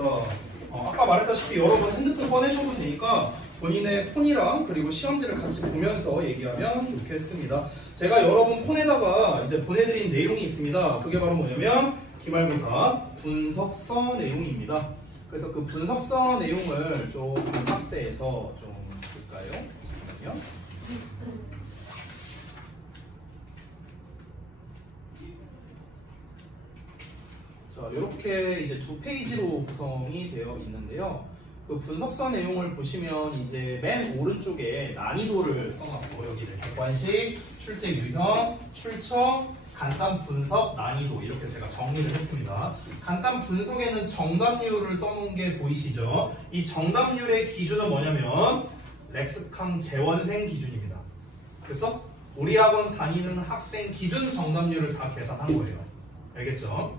자, 아까 말했다시피 여러분 핸드폰 꺼내셔도 되니까 본인의 폰이랑 그리고 시험지를 같이 보면서 얘기하면 좋겠습니다. 제가 여러분 폰에다가 이제 보내드린 내용이 있습니다. 그게 바로 뭐냐면 기말고사 분석서 내용입니다. 그래서 그 분석서 내용을 조금 확대해서 좀 볼까요? 자, 이렇게 이제 2페이지로 구성이 되어 있는데요. 그 분석서 내용을 보시면 이제 맨 오른쪽에 난이도를 써놨고 여기를 객관식, 출제 유형, 출처, 간단 분석, 난이도 이렇게 제가 정리를 했습니다. 간단 분석에는 정답률을 써놓은 게 보이시죠? 이 정답률의 기준은 뭐냐면 렉스캉 재원생 기준입니다. 그래서 우리 학원 다니는 학생 기준 정답률을 다 계산한 거예요. 알겠죠?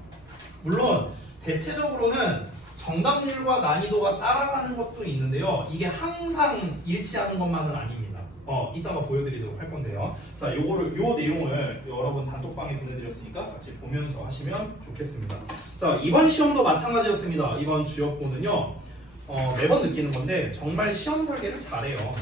물론 대체적으로는 정답률과 난이도가 따라가는 것도 있는데요. 이게 항상 일치하는 것만은 아닙니다. 이따가 보여드리도록 할 건데요. 자, 요 내용을 여러분 단톡방에 보내드렸으니까 같이 보면서 하시면 좋겠습니다. 자, 이번 시험도 마찬가지였습니다. 이번 주역고는요. 매번 느끼는 건데 정말 시험 설계를 잘해요.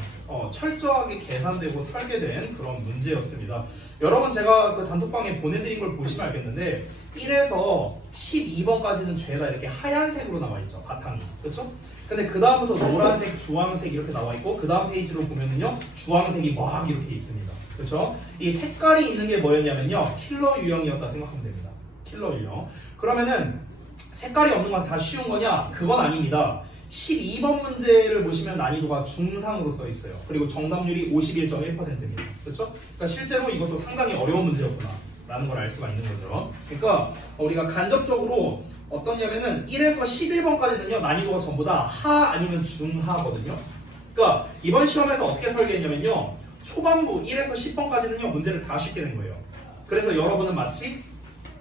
철저하게 계산되고 설계된 그런 문제였습니다. 여러분 제가 그 단톡방에 보내드린 걸 보시면 알겠는데 1에서 12번까지는 죄다 이렇게 하얀색으로 나와 있죠. 바탕이. 그렇죠? 근데 그 다음부터 노란색, 주황색 이렇게 나와 있고 그 다음 페이지로 보면은요 주황색이 막 이렇게 있습니다. 그렇죠? 이 색깔이 있는 게 뭐였냐면요 킬러 유형이었다 생각하면 됩니다. 킬러 유형. 그러면은 색깔이 없는 건 다 쉬운 거냐? 그건 아닙니다. 12번 문제를 보시면 난이도가 중상으로 써 있어요. 그리고 정답률이 51.1%입니다. 그렇죠? 그러니까 실제로 이것도 상당히 어려운 문제였구나 라는 걸 알 수가 있는 거죠. 그러니까 우리가 간접적으로 어떠냐면은 1에서 11번까지는요 난이도가 전부 다 하 아니면 중하거든요. 그러니까 이번 시험에서 어떻게 설계했냐면요 초반부 1에서 10번까지는요 문제를 다 쉽게 낸 거예요. 그래서 여러분은 마치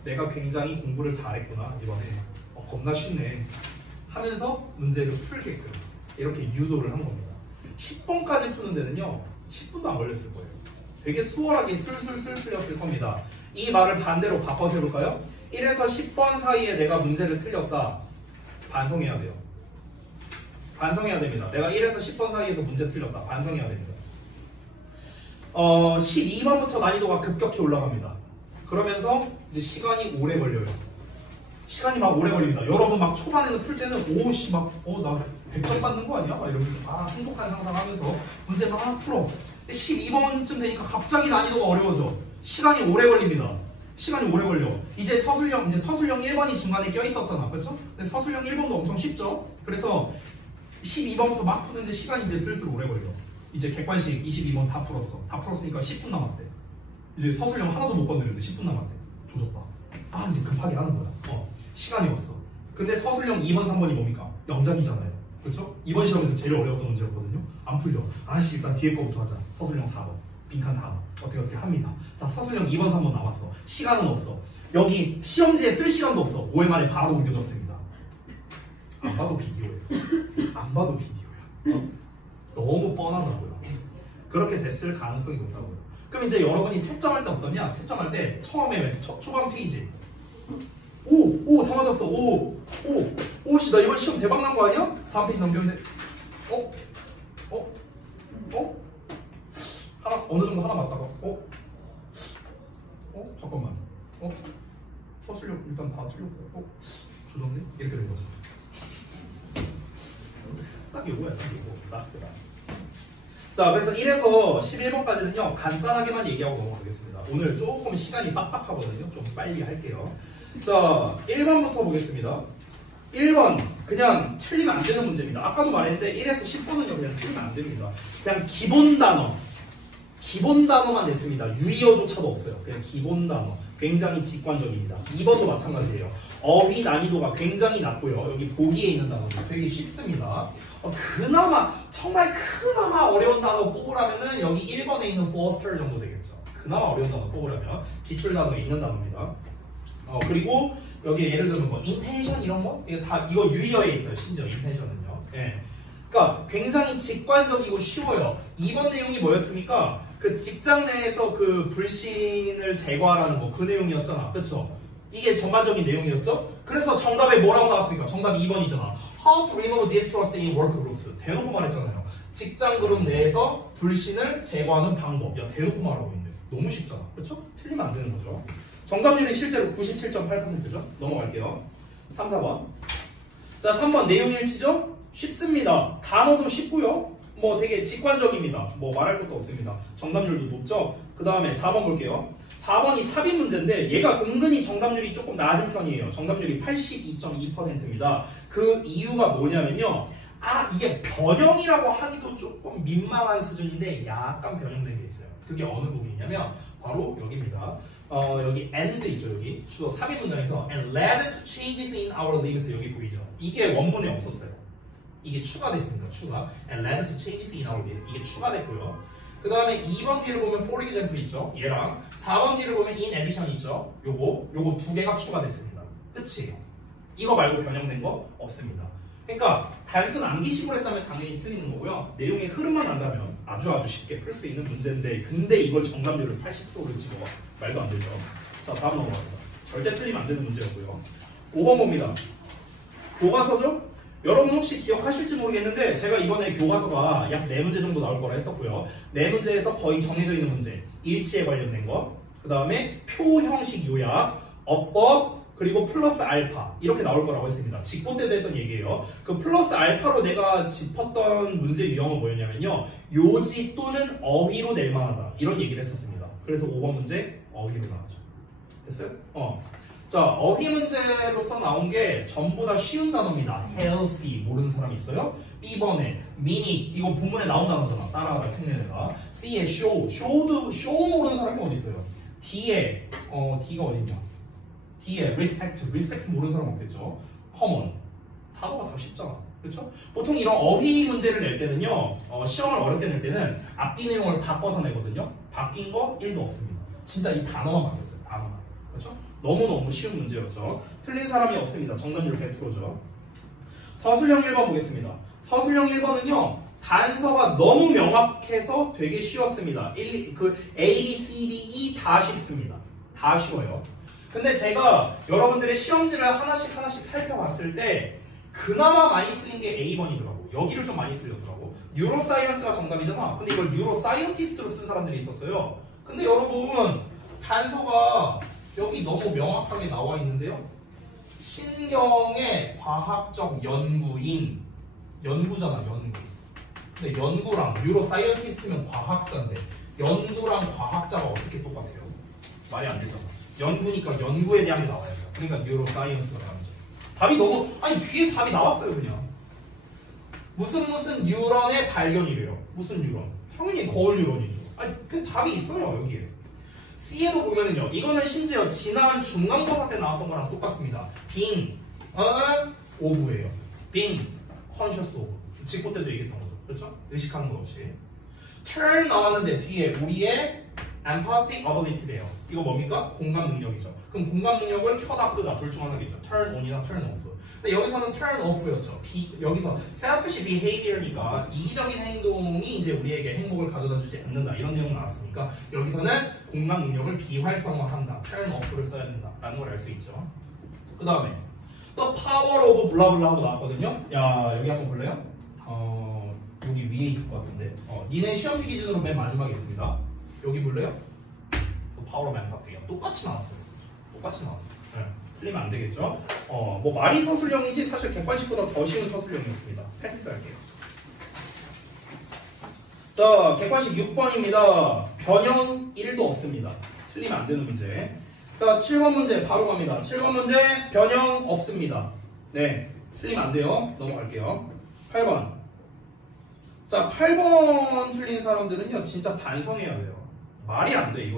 내가 굉장히 공부를 잘했구나 이번에 겁나 쉽네 하면서 문제를 풀게끔 이렇게 유도를 한 겁니다. 10번까지 푸는 데는요 10분도 안 걸렸을 거예요. 되게 수월하게 술술술 풀렸을 겁니다. 이 말을 반대로 바꿔서 해볼까요? 1에서 10번 사이에 내가 문제를 틀렸다. 반성해야 돼요. 반성해야 됩니다. 내가 1에서 10번 사이에서 문제 틀렸다. 반성해야 됩니다. 12번부터 난이도가 급격히 올라갑니다. 그러면서 이제 시간이 오래 걸려요. 시간이 막 오래 걸립니다. 여러분 막 초반에는 풀 때는 오씨 막 나 100점 받는 거 아니야? 막 이러면서 행복한 상상하면서 문제 막 풀어. 12번쯤 되니까 갑자기 난이도가 어려워져. 시간이 오래 걸립니다. 시간이 오래 걸려. 이제 서술형 1번이 중간에 껴 있었잖아. 그렇죠? 근데 서술형 1번도 엄청 쉽죠? 그래서 12번부터 막 푸는데 시간이 이제 슬슬 오래 걸려. 이제 객관식 22번 다 풀었어. 다 풀었으니까 10분 남았대. 이제 서술형 하나도 못 건드렸는데 10분 남았대. 조졌다. 이제 급하게 하는 거야. 시간이 없어. 근데 서술형 2번, 3번이 뭡니까? 영작이잖아요. 그렇죠? 이번 시험에서 제일 어려웠던 문제였거든요. 안 풀려. 일단 뒤에 거부터 하자. 서술형 4번. 빈칸 다음. 어떻게 합니다. 자, 서술형 2번, 3번 나왔어. 시간은 없어. 여기 시험지에 쓸 시간도 없어. OMR에 바로 옮겨졌습니다. 안 봐도 비디오예요. 안 봐도 비디오야. 너무 뻔하다고요. 그렇게 됐을 가능성이 높다고요. 그럼 이제 여러분이 채점할 때 어떠냐? 채점할 때 처음에 초반 페이지. 다 맞았어. 씨, 나 이번 시험 대박 난 거 아니야? 다음 페이지 넘겼는데. 하나, 어느 정도 하나 맞다가. 잠깐만. 서술력 일단 다 틀렸고. 조졌네? 이렇게 된 거죠. 딱 이거야, 딱 이거. 라스트가. 자, 그래서 1에서 11번까지는요, 간단하게만 얘기하고 넘어가겠습니다. 오늘 조금 시간이 빡빡하거든요. 좀 빨리 할게요. 자, 1번부터 보겠습니다. 1번, 그냥 틀리면 안 되는 문제입니다. 아까도 말했는데 1에서 10번은요, 그냥 틀리면 안 됩니다. 그냥 기본 단어만 냈습니다. 유의어조차도 없어요. 그냥 기본 단어. 굉장히 직관적입니다. 2번도 마찬가지예요. 어휘 난이도가 굉장히 낮고요. 여기 보기에 있는 단어도 되게 쉽습니다. 정말 그나마 어려운 단어 뽑으라면은 여기 1번에 있는 foster 정도 되겠죠. 그나마 어려운 단어 뽑으라면 기출 단어에 있는 단어입니다. 그리고 여기 예를 들면 뭐 intention 이런 거 이거 유의어에 있어요. 심지어 intention은요. 예. 그러니까 굉장히 직관적이고 쉬워요. 2번 내용이 뭐였습니까? 그 직장 내에서 그 불신을 제거하라는 거 그 내용이었잖아. 그쵸? 이게 전반적인 내용이었죠? 그래서 정답에 뭐라고 나왔습니까? 정답이 2번이잖아. How to remove distrust in work groups. 대놓고 말했잖아요. 직장 그룹 내에서 불신을 제거하는 방법. 야, 대놓고 말하고 있는데. 너무 쉽잖아. 그렇죠? 틀리면 안 되는 거죠. 정답률이 실제로 97.8%죠? 넘어갈게요. 3, 4번. 자, 3번 내용 일치죠? 쉽습니다. 단어도 쉽고요. 뭐 되게 직관적입니다. 뭐 말할 것도 없습니다. 정답률도 높죠? 그 다음에 4번 볼게요. 4번이 삽입 문제인데 얘가 은근히 정답률이 조금 낮은 편이에요. 정답률이 82.2%입니다. 그 이유가 뭐냐면요. 이게 변형이라고 하기도 조금 민망한 수준인데 약간 변형된 게 있어요. 그게 어느 부분이냐면 바로 여기입니다. 여기 and 있죠. 여기 주어 삽입 문장에서 and led to changes in our lives 여기 보이죠. 이게 원문에 없었어요. 이게 추가됐습니다. 추가 and led to changes in our lives 이게 추가됐고요. 그 다음에 2번 뒤를 보면 for example 있죠. 얘랑 4번 뒤를 보면 in addition 있죠. 요거 두 개가 추가됐습니다. 끝이에요. 이거 말고 변형된 거 없습니다. 그러니까 단순 암기식으로 했다면 당연히 틀리는 거고요. 내용의 흐름만 안다면 아주 쉽게 풀 수 있는 문제인데 근데 이걸 정답률을 80%를 찍어 말도 안 되죠. 자, 다음 넘어갑니다. 절대 틀리면 안 되는 문제였고요. 5번 봅니다. 교과서죠? 여러분 혹시 기억하실지 모르겠는데 제가 이번에 교과서가 약 4문제 정도 나올 거라 했었고요. 4문제에서 거의 정해져 있는 문제, 일치에 관련된 거, 그 다음에 표 형식 요약, 어법, 그리고 플러스 알파 이렇게 나올 거라고 했습니다. 직보 때도 했던 얘기예요. 그 플러스 알파로 내가 짚었던 문제 유형은 뭐였냐면요. 요지 또는 어휘로 낼 만하다 이런 얘기를 했었습니다. 그래서 5번 문제 어휘로 나왔죠. 됐어요? 자, 어휘 문제로서 나온 게 전부 다 쉬운 단어입니다. healthy 모르는 사람 있어요? B번에 mini 이거 본문에 나온 단어잖아. 따라가다 흉내내다. C에 show도 show 모르는 사람이 어디 있어요? D에 D가 어딨냐? D에 respect 모르는 사람 없겠죠? common 단어가 다 쉽잖아. 그렇죠? 보통 이런 어휘 문제를 낼 때는요. 시험을 어렵게 낼 때는 앞뒤 내용을 바꿔서 내거든요. 바뀐 거 1도 없습니다. 진짜 이 단어만 바뀌었어요. 단어만. 그렇죠? 너무너무 쉬운 문제였죠. 틀린 사람이 없습니다. 정답률 100%죠. 서술형 1번 보겠습니다. 서술형 1번은요. 단서가 너무 명확해서 되게 쉬웠습니다. 그 A, B, C, D, E 다 쉽습니다. 다 쉬워요. 근데 제가 여러분들의 시험지를 하나씩 살펴봤을 때 그나마 많이 틀린 게 A번이더라고. 여기를 좀 많이 틀렸더라고. 뉴로사이언스가 정답이잖아. 근데 이걸 뉴로사이언티스트로 쓴 사람들이 있었어요. 근데 여러분 단서가 여기 너무 명확하게 나와 있는데요. 신경의 과학적 연구인 연구잖아. 연구. 근데 연구랑 뉴로사이언티스트면 과학자인데 연구랑 과학자가 어떻게 똑같아요? 말이 안 되잖아. 연구니까 연구에 대한 게 나와야죠. 그러니까 뉴로사이언스가 나오죠. 답이 너무 뒤에 답이 나왔어요. 그냥 무슨 뉴런의 발견이래요. 무슨 뉴런? 당연히 거울 뉴런이죠. 그 답이 있어요. 여기에. C에도 보면은요. 이거는 심지어 지난 중간고사 때 나왔던 거랑 똑같습니다. being ofu예요. being conscious of. 직보 때도 얘기했던 거죠. 그렇죠? 의식하는 것 없이. turn 나왔는데 뒤에 우리의 empathic ability래요. 이거 뭡니까? 공감 능력이죠. 그럼 공감 능력을 켜다 끄다 둘 중 하나겠죠. turn on이나 turn off. 근데 여기서는 turn off였죠. 여기서 selfish behavior니까 이기적인 행동이 이제 우리에게 행복을 가져다 주지 않는다. 이런 내용 나왔으니까 여기서는 공감 능력을 비활성화한다. turn off를 써야 된다라는 걸 알 수 있죠. 그 다음에 또 power of 블라블라 하고 나왔거든요. 야, 여기 한번 볼래요? 여기 위에 있을 것 같은데. 니네 시험지 기준으로 맨 마지막에 있습니다. 여기 볼래요? 또 power of empathy가 똑같이 나왔어요. 네. 틀리면 안 되겠죠? 뭐 말이 서술형이지 사실 객관식보다 더 쉬운 서술형이었습니다. 패스할게요. 자, 객관식 6번입니다. 변형 1도 없습니다. 틀리면 안 되는 문제. 자, 7번 문제 바로 갑니다. 7번 문제 변형 없습니다. 네, 틀리면 안 돼요. 넘어갈게요. 8번. 자, 8번 틀린 사람들은요 진짜 반성해야 돼요. 말이 안 돼.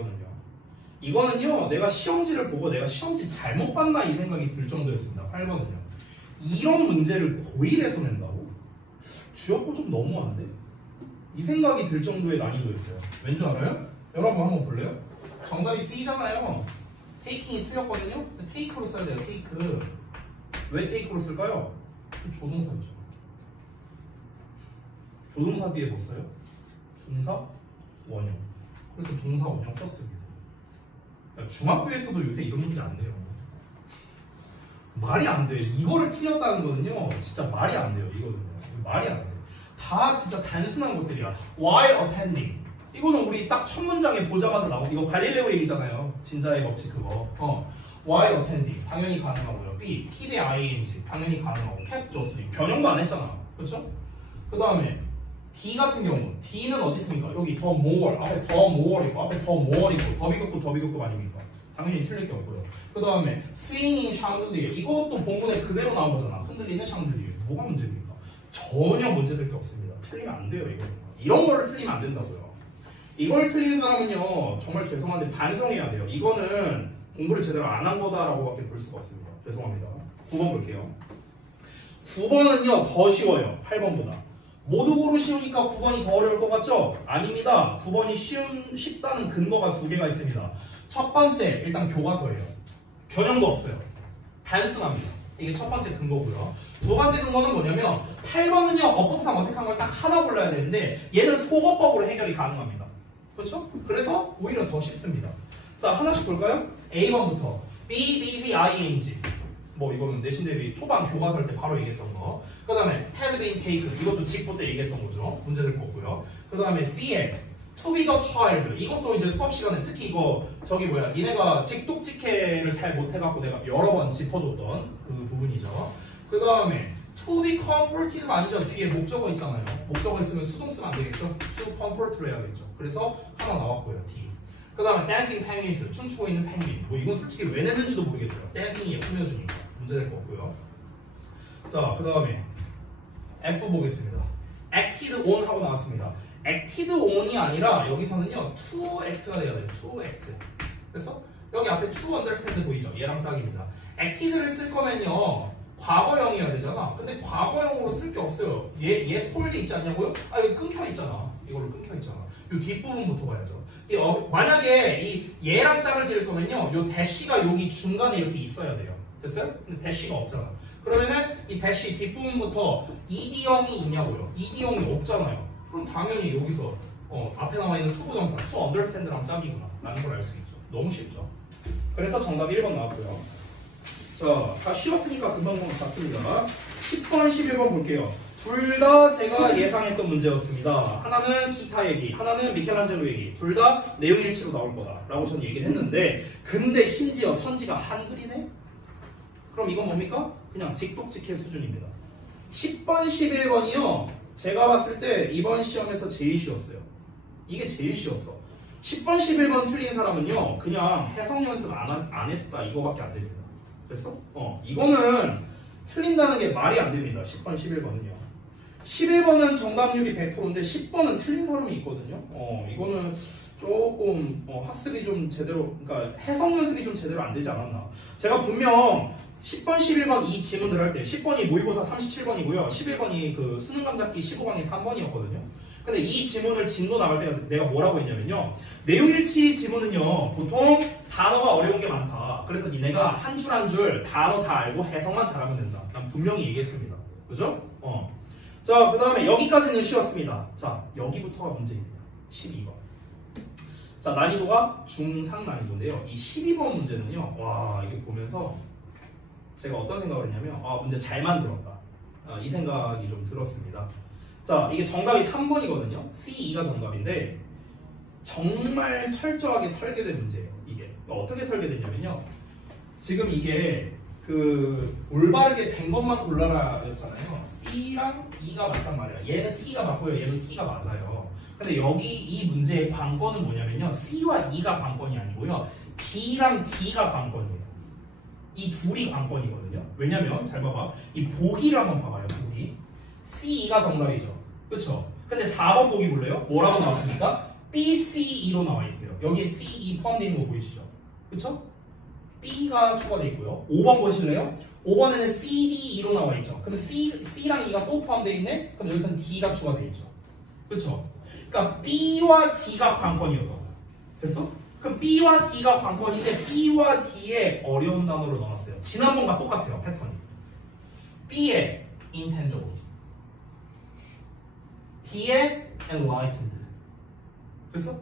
이거는요 내가 시험지를 보고 내가 시험지 잘못 봤나 이 생각이 들 정도였습니다. 8번은요 이런 문제를 고1에서 낸다고? 주역고 좀 너무한데? 이 생각이 들 정도의 난이도였어요. 왠지 알아요? 여러분 한번 볼래요? 정답이 C잖아요. 테이킹이 틀렸거든요? 테이크로 써야 돼요. 테이크. 왜 테이크로 쓸까요? 조동사죠. 조동사 뒤에 뭐 써요? 동사, 원형. 그래서 동사, 원형 썼습니다. 중학교에서도 요새 이런 문제 안 내요. 말이 안 돼. 이거를 틀렸다는 거는요. 진짜 말이 안 돼요. 이거는요. 말이 안 돼. 다 진짜 단순한 것들이야. While attending. 이거는 우리 딱 첫 문장에 보자마자 나온 이거 갈릴레오 얘기잖아요. 진자의 법칙 그거. While attending. 당연히 가능하고요. B. keep의 ing. 당연히 가능하고. kept 줬으니 변형도 안 했잖아. 그렇죠? 그 다음에 D 같은 경우. D는 어디 있습니까? 여기 더 more. 앞에 더 more 있고 앞에 더 more 있고 더비급급 아닙니까? 당연히 틀릴 게 없고요. 그 다음에 swinging 샹들리에 이것도 본문에 그대로 나온 거잖아. 흔들리는 샹들리에. 뭐가 문제입니까? 전혀 문제될 게 없습니다. 틀리면 안 돼요. 이거. 이런 거를 틀리면 안 된다고요. 이걸 틀린 사람은요. 정말 죄송한데 반성해야 돼요. 이거는 공부를 제대로 안 한 거다라고밖에 볼 수가 없습니다. 죄송합니다. 9번 볼게요. 9번은요. 더 쉬워요. 8번보다. 모두 고루 쉬우니까 9번이 더 어려울 것 같죠? 아닙니다. 9번이 쉽다는 근거가 두 개가 있습니다. 첫 번째, 일단 교과서예요. 변형도 없어요. 단순합니다. 이게 첫 번째 근거고요. 두 번째 근거는 뭐냐면 8번은요. 어법상 어색한 걸 딱 하나 골라야 되는데 얘는 속어법으로 해결이 가능합니다. 그렇죠? 그래서 오히려 더 쉽습니다. 자, 하나씩 볼까요? A번부터 B, B, C, ing 뭐 이거는 내신 대비 초반 교과서 할 때 바로 얘기했던 거. 그 다음에 had been taken 이것도 직보 때 얘기했던 거죠. 문제될 거고요. 그 다음에 C에 to be the child 이것도 이제 수업 시간에 특히 이거 저기 뭐야 니네가 직독직해를 잘 못해갖고 내가 여러 번 짚어줬던 그 부분이죠. 그 다음에 to be comforted가 아니죠. 뒤에 목적어 있잖아요. 목적어 있으면 수동 쓰면 안 되겠죠. to comfort로 해야겠죠. 그래서 하나 나왔고요. D. 그 다음에 dancing penguins 춤추고 있는 펭귄 뭐 이건 솔직히 왜 냈는지도 모르겠어요. dancing이 꾸며주니까 문제될 거 없고요. 자, 그 다음에 F 보겠습니다. acted on 하고 나왔습니다. acted on이 아니라 여기서는요 to act가 돼야 돼요. to act. 그래서 여기 앞에 to understand 보이죠? 얘랑 짝입니다. acted를 쓸 거면요 과거형이어야 되잖아. 근데 과거형으로 쓸 게 없어요. 얘 폴드 있지 않냐고요? 아 여기 끊겨 있잖아. 이걸로 끊겨 있잖아. 이 뒷부분부터 봐야죠. 만약에 이 얘랑 짝을 지을 거면요 요 대시가 여기 중간에 이렇게 있어야 돼요. 됐어요? 근데 대시가 없잖아. 그러면은 이 대시 뒷부분부터 ED형이 있냐고요? ED형이 없잖아요. 그럼 당연히 여기서 앞에 나와 있는 to 부정사 to understand랑 짝이구나 라는 걸 알 수 있죠. 너무 쉽죠. 그래서 정답 1번 나왔고요. 자, 다 쉬웠으니까 금방 봤습니다. 10번, 11번 볼게요. 둘 다 제가 예상했던 문제였습니다. 하나는 기타 얘기, 하나는 미켈란젤로 얘기. 둘 다 내용 일치로 나올 거다라고 저는 얘기를 했는데 근데 심지어 선지가 한글이네? 그럼 이건 뭡니까? 그냥 직독직해 수준입니다. 10번, 11번이요. 제가 봤을 때 이번 시험에서 제일 쉬웠어요. 이게 제일 쉬웠어. 10번, 11번 틀린 사람은요. 그냥 해석 연습 안 했다 이거밖에 안 됩니다. 됐어? 이거는 틀린다는 게 말이 안 됩니다. 10번, 11번은요. 11번은 정답률이 100%인데 10번은 틀린 사람이 있거든요. 이거는 조금 학습이 좀 제대로, 그러니까 해석 연습이 좀 제대로 안 되지 않았나. 제가 분명 10번, 11번 이 지문들 할 때 10번이 모의고사 37번이고요. 11번이 그 수능 감잡기 15강의 3번이었거든요. 근데 이 지문을 진도 나갈 때 내가 뭐라고 했냐면요. 내용일치 지문은요. 보통 단어가 어려운 게 많다. 그래서 니네가 한 줄 한 줄 단어 다 알고 해석만 잘하면 된다. 난 분명히 얘기했습니다. 그죠? 자, 그 다음에 여기까지는 쉬웠습니다. 자, 여기부터가 문제입니다. 12번. 자, 난이도가 중상 난이도인데요. 이 12번 문제는요. 와, 이게 보면서 제가 어떤 생각을 했냐면 문제 잘 만들었다. 이 생각이 좀 들었습니다. 자, 이게 정답이 3번이거든요. C2가 정답인데 정말 철저하게 설계된 문제예요. 이게 어떻게 설계됐냐면요. 지금 이게 그 올바르게 된 것만 골라라 였잖아요. C랑 E가 맞단 말이야. 얘는 T가 맞고요. 얘는 T가 맞아요. 근데 여기 이 문제의 관건은 뭐냐면요. C와 E가 관건이 아니고요. B랑 D가 관건이에요. 이 둘이 관건이거든요. 왜냐면 잘 봐봐. 이 보기를 한번 봐봐요. 보기. C2가 정답이죠. 그쵸? 근데 4번 보기 볼래요? 뭐라고 나왔습니까? B, C, E로 나와 있어요. 여기에 C, E 포함되어 있는 거 보이시죠? 그쵸? B가 추가되어 있고요. 5번 보실래요? 5번에는 C, D, E로 나와 있죠. 그럼 C랑 E가 또 포함되어 있네? 그럼 여기서는 D가 추가되어 있죠. 그쵸? 그러니까 B와 D가 관건이었던 거야. 됐어? 그럼 B와 D가 관건인데 B와 D에 어려운 단어를 넣어놨어요. 지난번과 똑같아요. 패턴이. B에 intangible, D에 enlightened. 됐어?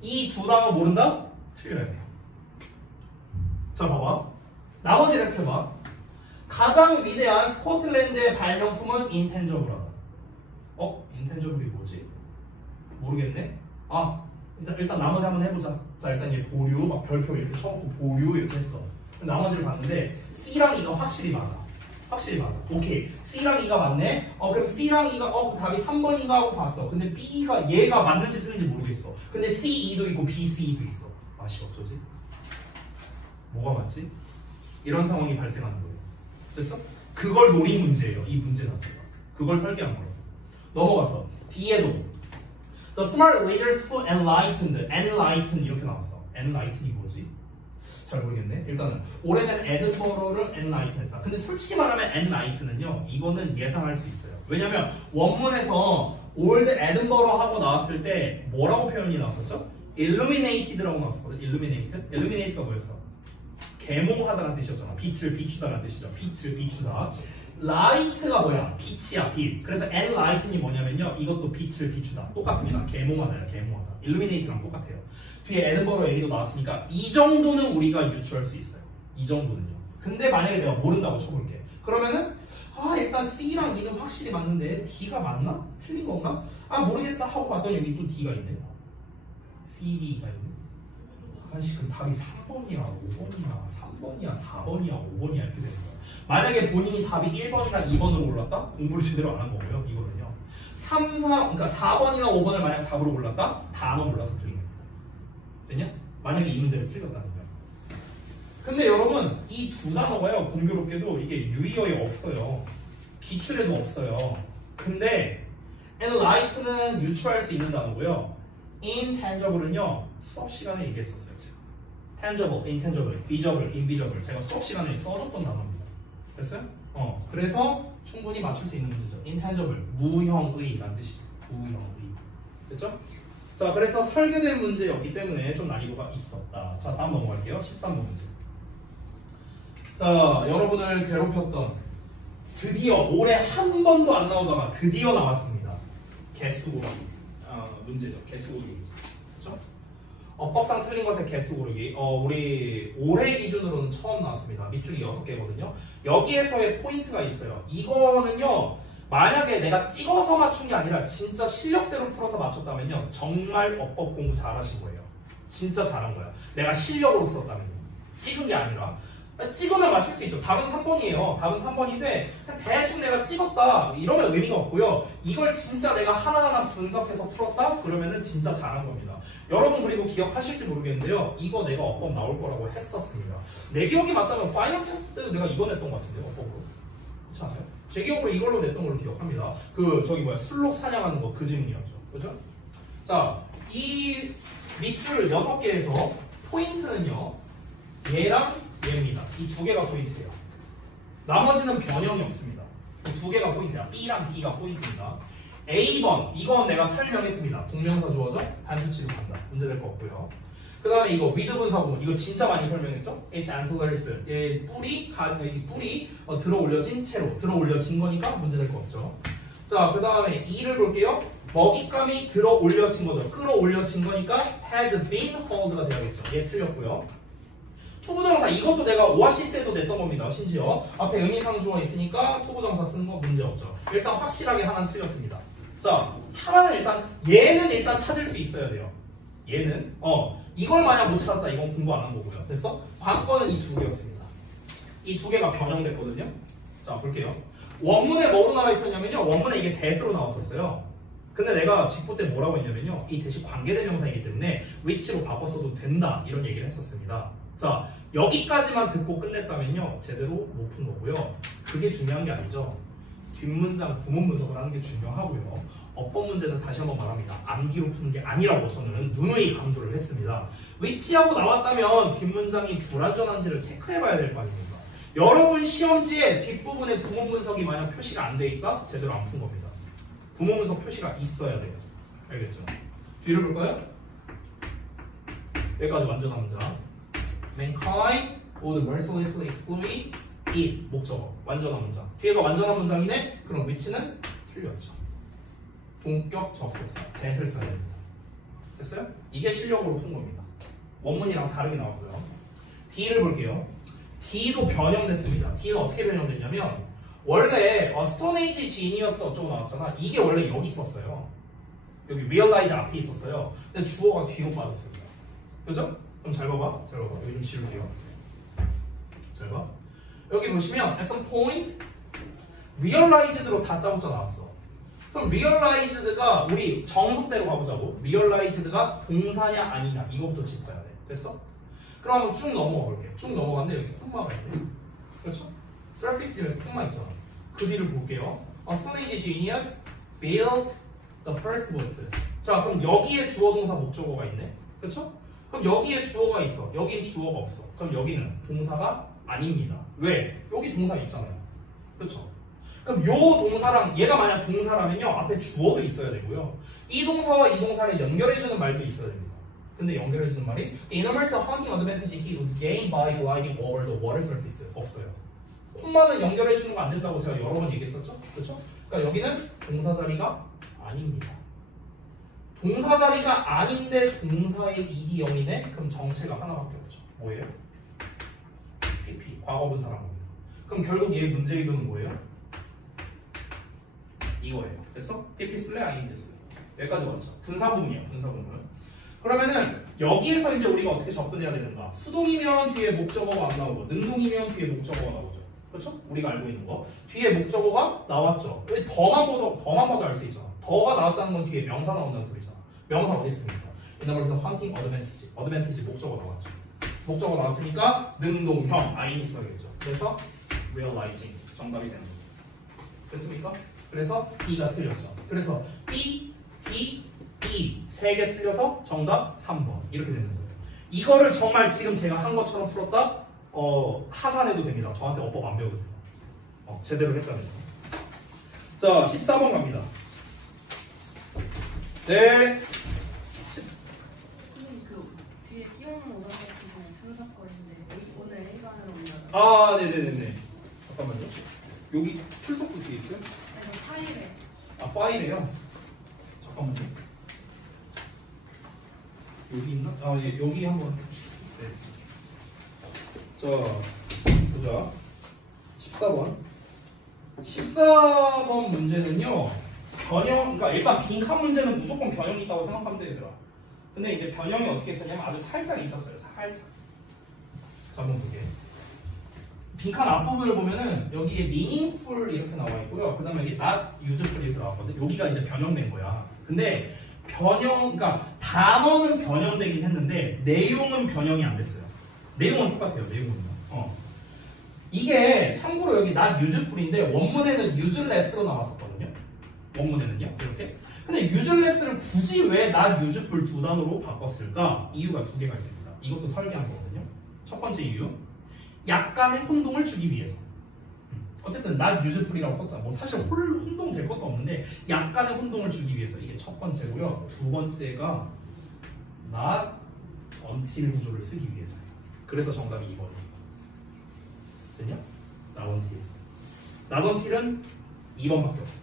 이 두 단어 모른다? 틀려야 돼요. 자, 봐봐. 나머지를 해봐. 가장 위대한 스코틀랜드의 발명품은 인텐저블하다. 인텐저블이 뭐지? 모르겠네. 일단 나머지 한번 해보자. 자, 일단 얘 보류, 막 별표 이렇게 쳐놓고 보류 이렇게 했어. 나머지를 봤는데 C랑 E가 확실히 맞아. 확실히 맞아. 오케이. C랑 E가 맞네. 그럼 C랑 E가 답이 3번인가 하고 봤어. 근데 B가 얘가 맞는지 틀린지 모르겠어. 근데 C, E도 있고 B, C, E도 있어. 맛이 어쩌지? 뭐가 맞지? 이런 상황이 발생하는 거예요. 됐어? 그걸 노린 문제예요. 이 문제 자체가. 그걸 설계한 거예요. 넘어가서 D에도 The smart leaders who enlightened 이렇게 나왔어. enlighten이 뭐지? 잘 모르겠네. 일단은 오래된 에든버러를 enlighten했다. 근데 솔직히 말하면 enlighten은요, 이거는 예상할 수 있어요. 왜냐면 원문에서 old 에든버러 하고 나왔을 때 뭐라고 표현이 나왔었죠? illuminated라고 나왔었거든. illuminated가 뭐였어? 계몽하다라는 뜻이었잖아. 빛을 비추다라는 뜻이죠. 빛을 비추다. light가 뭐야? 빛이야, 빛. 그래서 enlighten이 뭐냐면요, 이것도 빛을 비추다. 똑같습니다. 계몽하다야, 계몽하다. illuminate랑 똑같아요. 뒤에 에든버러 얘기도 나왔으니까 이 정도는 우리가 유추할 수 있어요. 이 정도는요. 근데 만약에 내가 모른다고 쳐볼게. 그러면은 일단 C랑 E는 확실히 맞는데 D가 맞나? 틀린 건가? 모르겠다 하고 봤더니 여기 또 D가 있네. C, D가 있네. 그럼 답이 3번이야, 5번이야, 3번이야, 4번이야, 5번이야 이렇게 되는 거야. 만약에 본인이 답이 1번이나 2번으로 골랐다? 공부를 제대로 안 한 거고요. 이거는요. 4, 그러니까 4번이나 5번을 만약 답으로 골랐다? 단어 몰라서 틀린 겁니다. 됐냐? 만약에 이 문제를 틀렸다는 거야. 근데 여러분, 이 두 단어가요, 공교롭게도 이게 유의어에 없어요. 기출에도 없어요. 근데 enlighten은 유추할 수 있는 단어고요. intangible은요, 수업 시간에 얘기했었어요. tangible, intangible, visible, invisible. 제가 수업 시간에 써줬던 단어입니다. 됐어요? 그래서 충분히 맞출 수 있는 문제죠. intangible, 무형의라는 뜻이에요. 무형의. 됐죠? 자, 그래서 설계된 문제였기 때문에 좀 난이도가 있었다. 자, 다음 넘어갈게요. 13번 문제. 자, 여러분을 괴롭혔던 드디어 올해 한 번도 안 나오다가 드디어 나왔습니다. 개수 고르기 문제죠. 개수 고르기 문제. 그렇죠? 어법상 틀린 것의 개수 고르기. 우리 올해 기준으로는 처음 나왔습니다. 밑줄이 6개거든요. 여기에서의 포인트가 있어요. 이거는요, 만약에 내가 찍어서 맞춘 게 아니라 진짜 실력대로 풀어서 맞췄다면요, 정말 어법 공부 잘하신 거예요. 진짜 잘한 거야. 내가 실력으로 풀었다면요. 찍은 게 아니라. 찍으면 맞출 수 있죠. 답은 3번이에요. 답은 3번인데 대충 내가 찍었다 이러면 의미가 없고요. 이걸 진짜 내가 하나하나 분석해서 풀었다? 그러면은 진짜 잘한 겁니다. 여러분 그리고 기억하실지 모르겠는데요. 이거 내가 어법 나올 거라고 했었습니다. 내 기억이 맞다면 파이널 테스트 때도 내가 이거 냈던 것 같은데요. 어법으로. 그렇지 않아요? 제 기억으로 이걸로 냈던 걸로 기억합니다. 술록 사냥하는 거 그 질문이었죠. 그렇죠? 자, 이 밑줄 6개에서 포인트는요. 얘랑 얘입니다. 이 두 개가 포인트예요. 나머지는 변형이 없습니다. 이 두 개가 포인트야. B랑 D가 포인트입니다. A번, 이건 내가 설명했습니다. 동명사 주어져 단수치로 간다. 문제 될 거 없고요. 그 다음에 이거 with 분사 구문, 이거 진짜 많이 설명했죠? H antlers, 얘 뿌리 들어 올려진 채로 들어 올려진 거니까 문제 될 거 없죠. 자, 그 다음에 E를 볼게요. 먹잇감이 들어 올려진 거죠. 끌어 올려진 거니까 had been hauled가 돼야겠죠. 얘 틀렸고요. 투부정사, 이것도 내가 오아시스에도 냈던 겁니다. 심지어 앞에 의미상 주어 있으니까 투부정사 쓰는 거 문제 없죠. 일단 확실하게 하나는 틀렸습니다. 자, 하나는 얘는 일단 찾을 수 있어야 돼요. 얘는 이걸 만약 못 찾았다, 이건 공부 안 한 거고요. 됐어? 관건은 이 두 개였습니다. 이 두 개가 변형됐거든요. 자, 볼게요. 원문에 뭐로 나와 있었냐면요, 원문에 이게 that으로 나왔었어요. 근데 내가 직보 때 뭐라고 했냐면요, 이 that이 관계대명사이기 때문에 which로 바꿨어도 된다, 이런 얘기를 했었습니다. 자, 여기까지만 듣고 끝냈다면요, 제대로 못 푼 거고요. 그게 중요한 게 아니죠. 뒷문장 구문 분석을 하는 게 중요하고요. 어법 문제는 다시 한번 말합니다. 암기로 푸는 게 아니라고 저는 누누이 강조를 했습니다. 위치하고 나왔다면 뒷문장이 불완전한지를 체크해봐야 될 거 아닙니까? 여러분 시험지에 뒷부분에 구문 분석이 만약 표시가 안 돼 있다? 제대로 안 푼 겁니다. 구문 분석 표시가 있어야 돼요. 알겠죠? 뒤를 볼까요? 여기까지 완전한 문장. Mankind would mercilessly exploit it. 목적어. 완전한 문장. 뒤에가 완전한 문장이네? 그럼 위치는 틀렸죠. 동격 접속사. that을 써야 됩니다. 됐어요? 이게 실력으로 푼 겁니다. 원문이랑 다르게 나왔고요. D를 볼게요. D도 변형됐습니다. D는 어떻게 변형됐냐면 원래 스톤에이지 지니어스 어쩌고 나왔잖아. 이게 원래 여기 있었어요. 여기 realize 앞에 있었어요. 근데 주어가 뒤로 빠졌습니다. 그죠? 그럼 잘 봐봐. 잘 봐봐. 여기 좀 지울게요. 잘 봐. 여기 보시면 at some point realized로 다짜고짜 나왔어. 그럼 realized가 우리 정석대로 가보자고. realized가 동사냐 아니냐 이거부터 짚어야 돼. 됐어? 그럼 한번 쭉 넘어가 볼게. 쭉 넘어갔는데 여기 콤마가 있네. 그렇죠? surface 뒤에 콤마 있잖아. 그 뒤를 볼게요. Stone Age Genius built the first boat. 자, 그럼 여기에 주어 동사 목적어가 있네. 그렇죠? 그럼 여기에 주어가 있어. 여긴 주어가 없어. 그럼 여기는 동사가 아닙니다. 왜? 여기 동사 있잖아요. 그렇죠? 그럼 요 동사랑 얘가 만약 동사라면요 앞에 주어도 있어야 되고요. 이 동사와 이 동사를 연결해주는 말도 있어야 됩니다. 근데 연결해주는 말이 enormous hunting advantage he would gain by gliding over the water surface 없어요. 콤마는 연결해주는 거 안 된다고 제가 여러 번 얘기했었죠? 그렇죠? 그러니까 여기는 동사 자리가 아닙니다. 동사 자리가 아닌데 동사의 ED 0이네? 그럼 정체가 하나밖에 없죠. 뭐예요? PP, 과거분사란 겁니다. 그럼 결국 얘 문제의 의도는 뭐예요? 이거예요. 됐어? PP 쓸래? 아닌데 쓸래? 여기까지 왔죠. 분사 부분이야. 분사 부분. 그러면은 여기에서 이제 우리가 어떻게 접근해야 되는가? 수동이면 뒤에 목적어가 안 나오고 능동이면 뒤에 목적어가 나오죠. 그렇죠? 우리가 알고 있는 거. 뒤에 목적어가 나왔죠. 왜 더만 봐도 알 수 있잖아. 더가 나왔다는 건 뒤에 명사 나온다는 소리잖아. 명사 어디 있습니까? 이나버에서 hunting advantage. advantage 목적어 나왔죠. 목적어 나왔으니까 능동형 아인이 써야겠죠. 그래서 realizing 정답이 되는 거죠. 됐습니까? 그래서 D가 틀렸죠. 그래서 B, D, E 세 개 틀려서 정답 3번 이렇게 되는 거예요. 이거를 정말 지금 제가 한 것처럼 풀었다? 하산해도 됩니다. 저한테 어법 안 배워도 돼요. 제대로 했다는 거. 자, 14번 갑니다. 네. 선생님 그 뒤에 끼워놓은 오답 같은 거 순서 거인데 오늘 A반으로 올라가요. 아, 네네네네. 잠깐만요. 여기 출석부 뒤에 있어요? 아니 파일에. 아, 파일에요? 잠깐만요. 여기 있나? 아, 예, 여기 한번. 네. 자, 보자. 14번. 14번 문제는요. 그러니까 일단 빈칸 문제는 무조건 변형이 있다고 생각하면 되더라. 근데 이제 변형이 어떻게 있었냐면 아주 살짝 있었어요. 살짝. 자, 한번 볼게요. 빈칸 앞부분을 보면은 여기에 meaningful 이렇게 나와 있고요. 그 다음에 여기 not useful 이렇게 나왔거든. 여기가 이제 변형된 거야. 근데 그러니까 단어는 변형되긴 했는데 내용은 변형이 안 됐어요. 내용은 똑같아요. 내용은요. 이게 참고로 여기 not useful인데 원문에는 useless로 나왔었거든요. 원문에는요. 이렇게. 근데 useless를 굳이 왜 not useful 두 단어로 바꿨을까? 이유가 두 개가 있습니다. 이것도 설계한 거거든요. 첫 번째 이유. 약간의 혼동을 주기 위해서. 어쨌든 not useful이라고 썼잖아. 뭐 사실 혼동 될 것도 없는데 약간의 혼동을 주기 위해서 이게 첫 번째고요. 두 번째가 not until 구조를 쓰기 위해서예요. 그래서 정답이 2번입니다. 됐냐? not until. not until은 2번밖에 없어.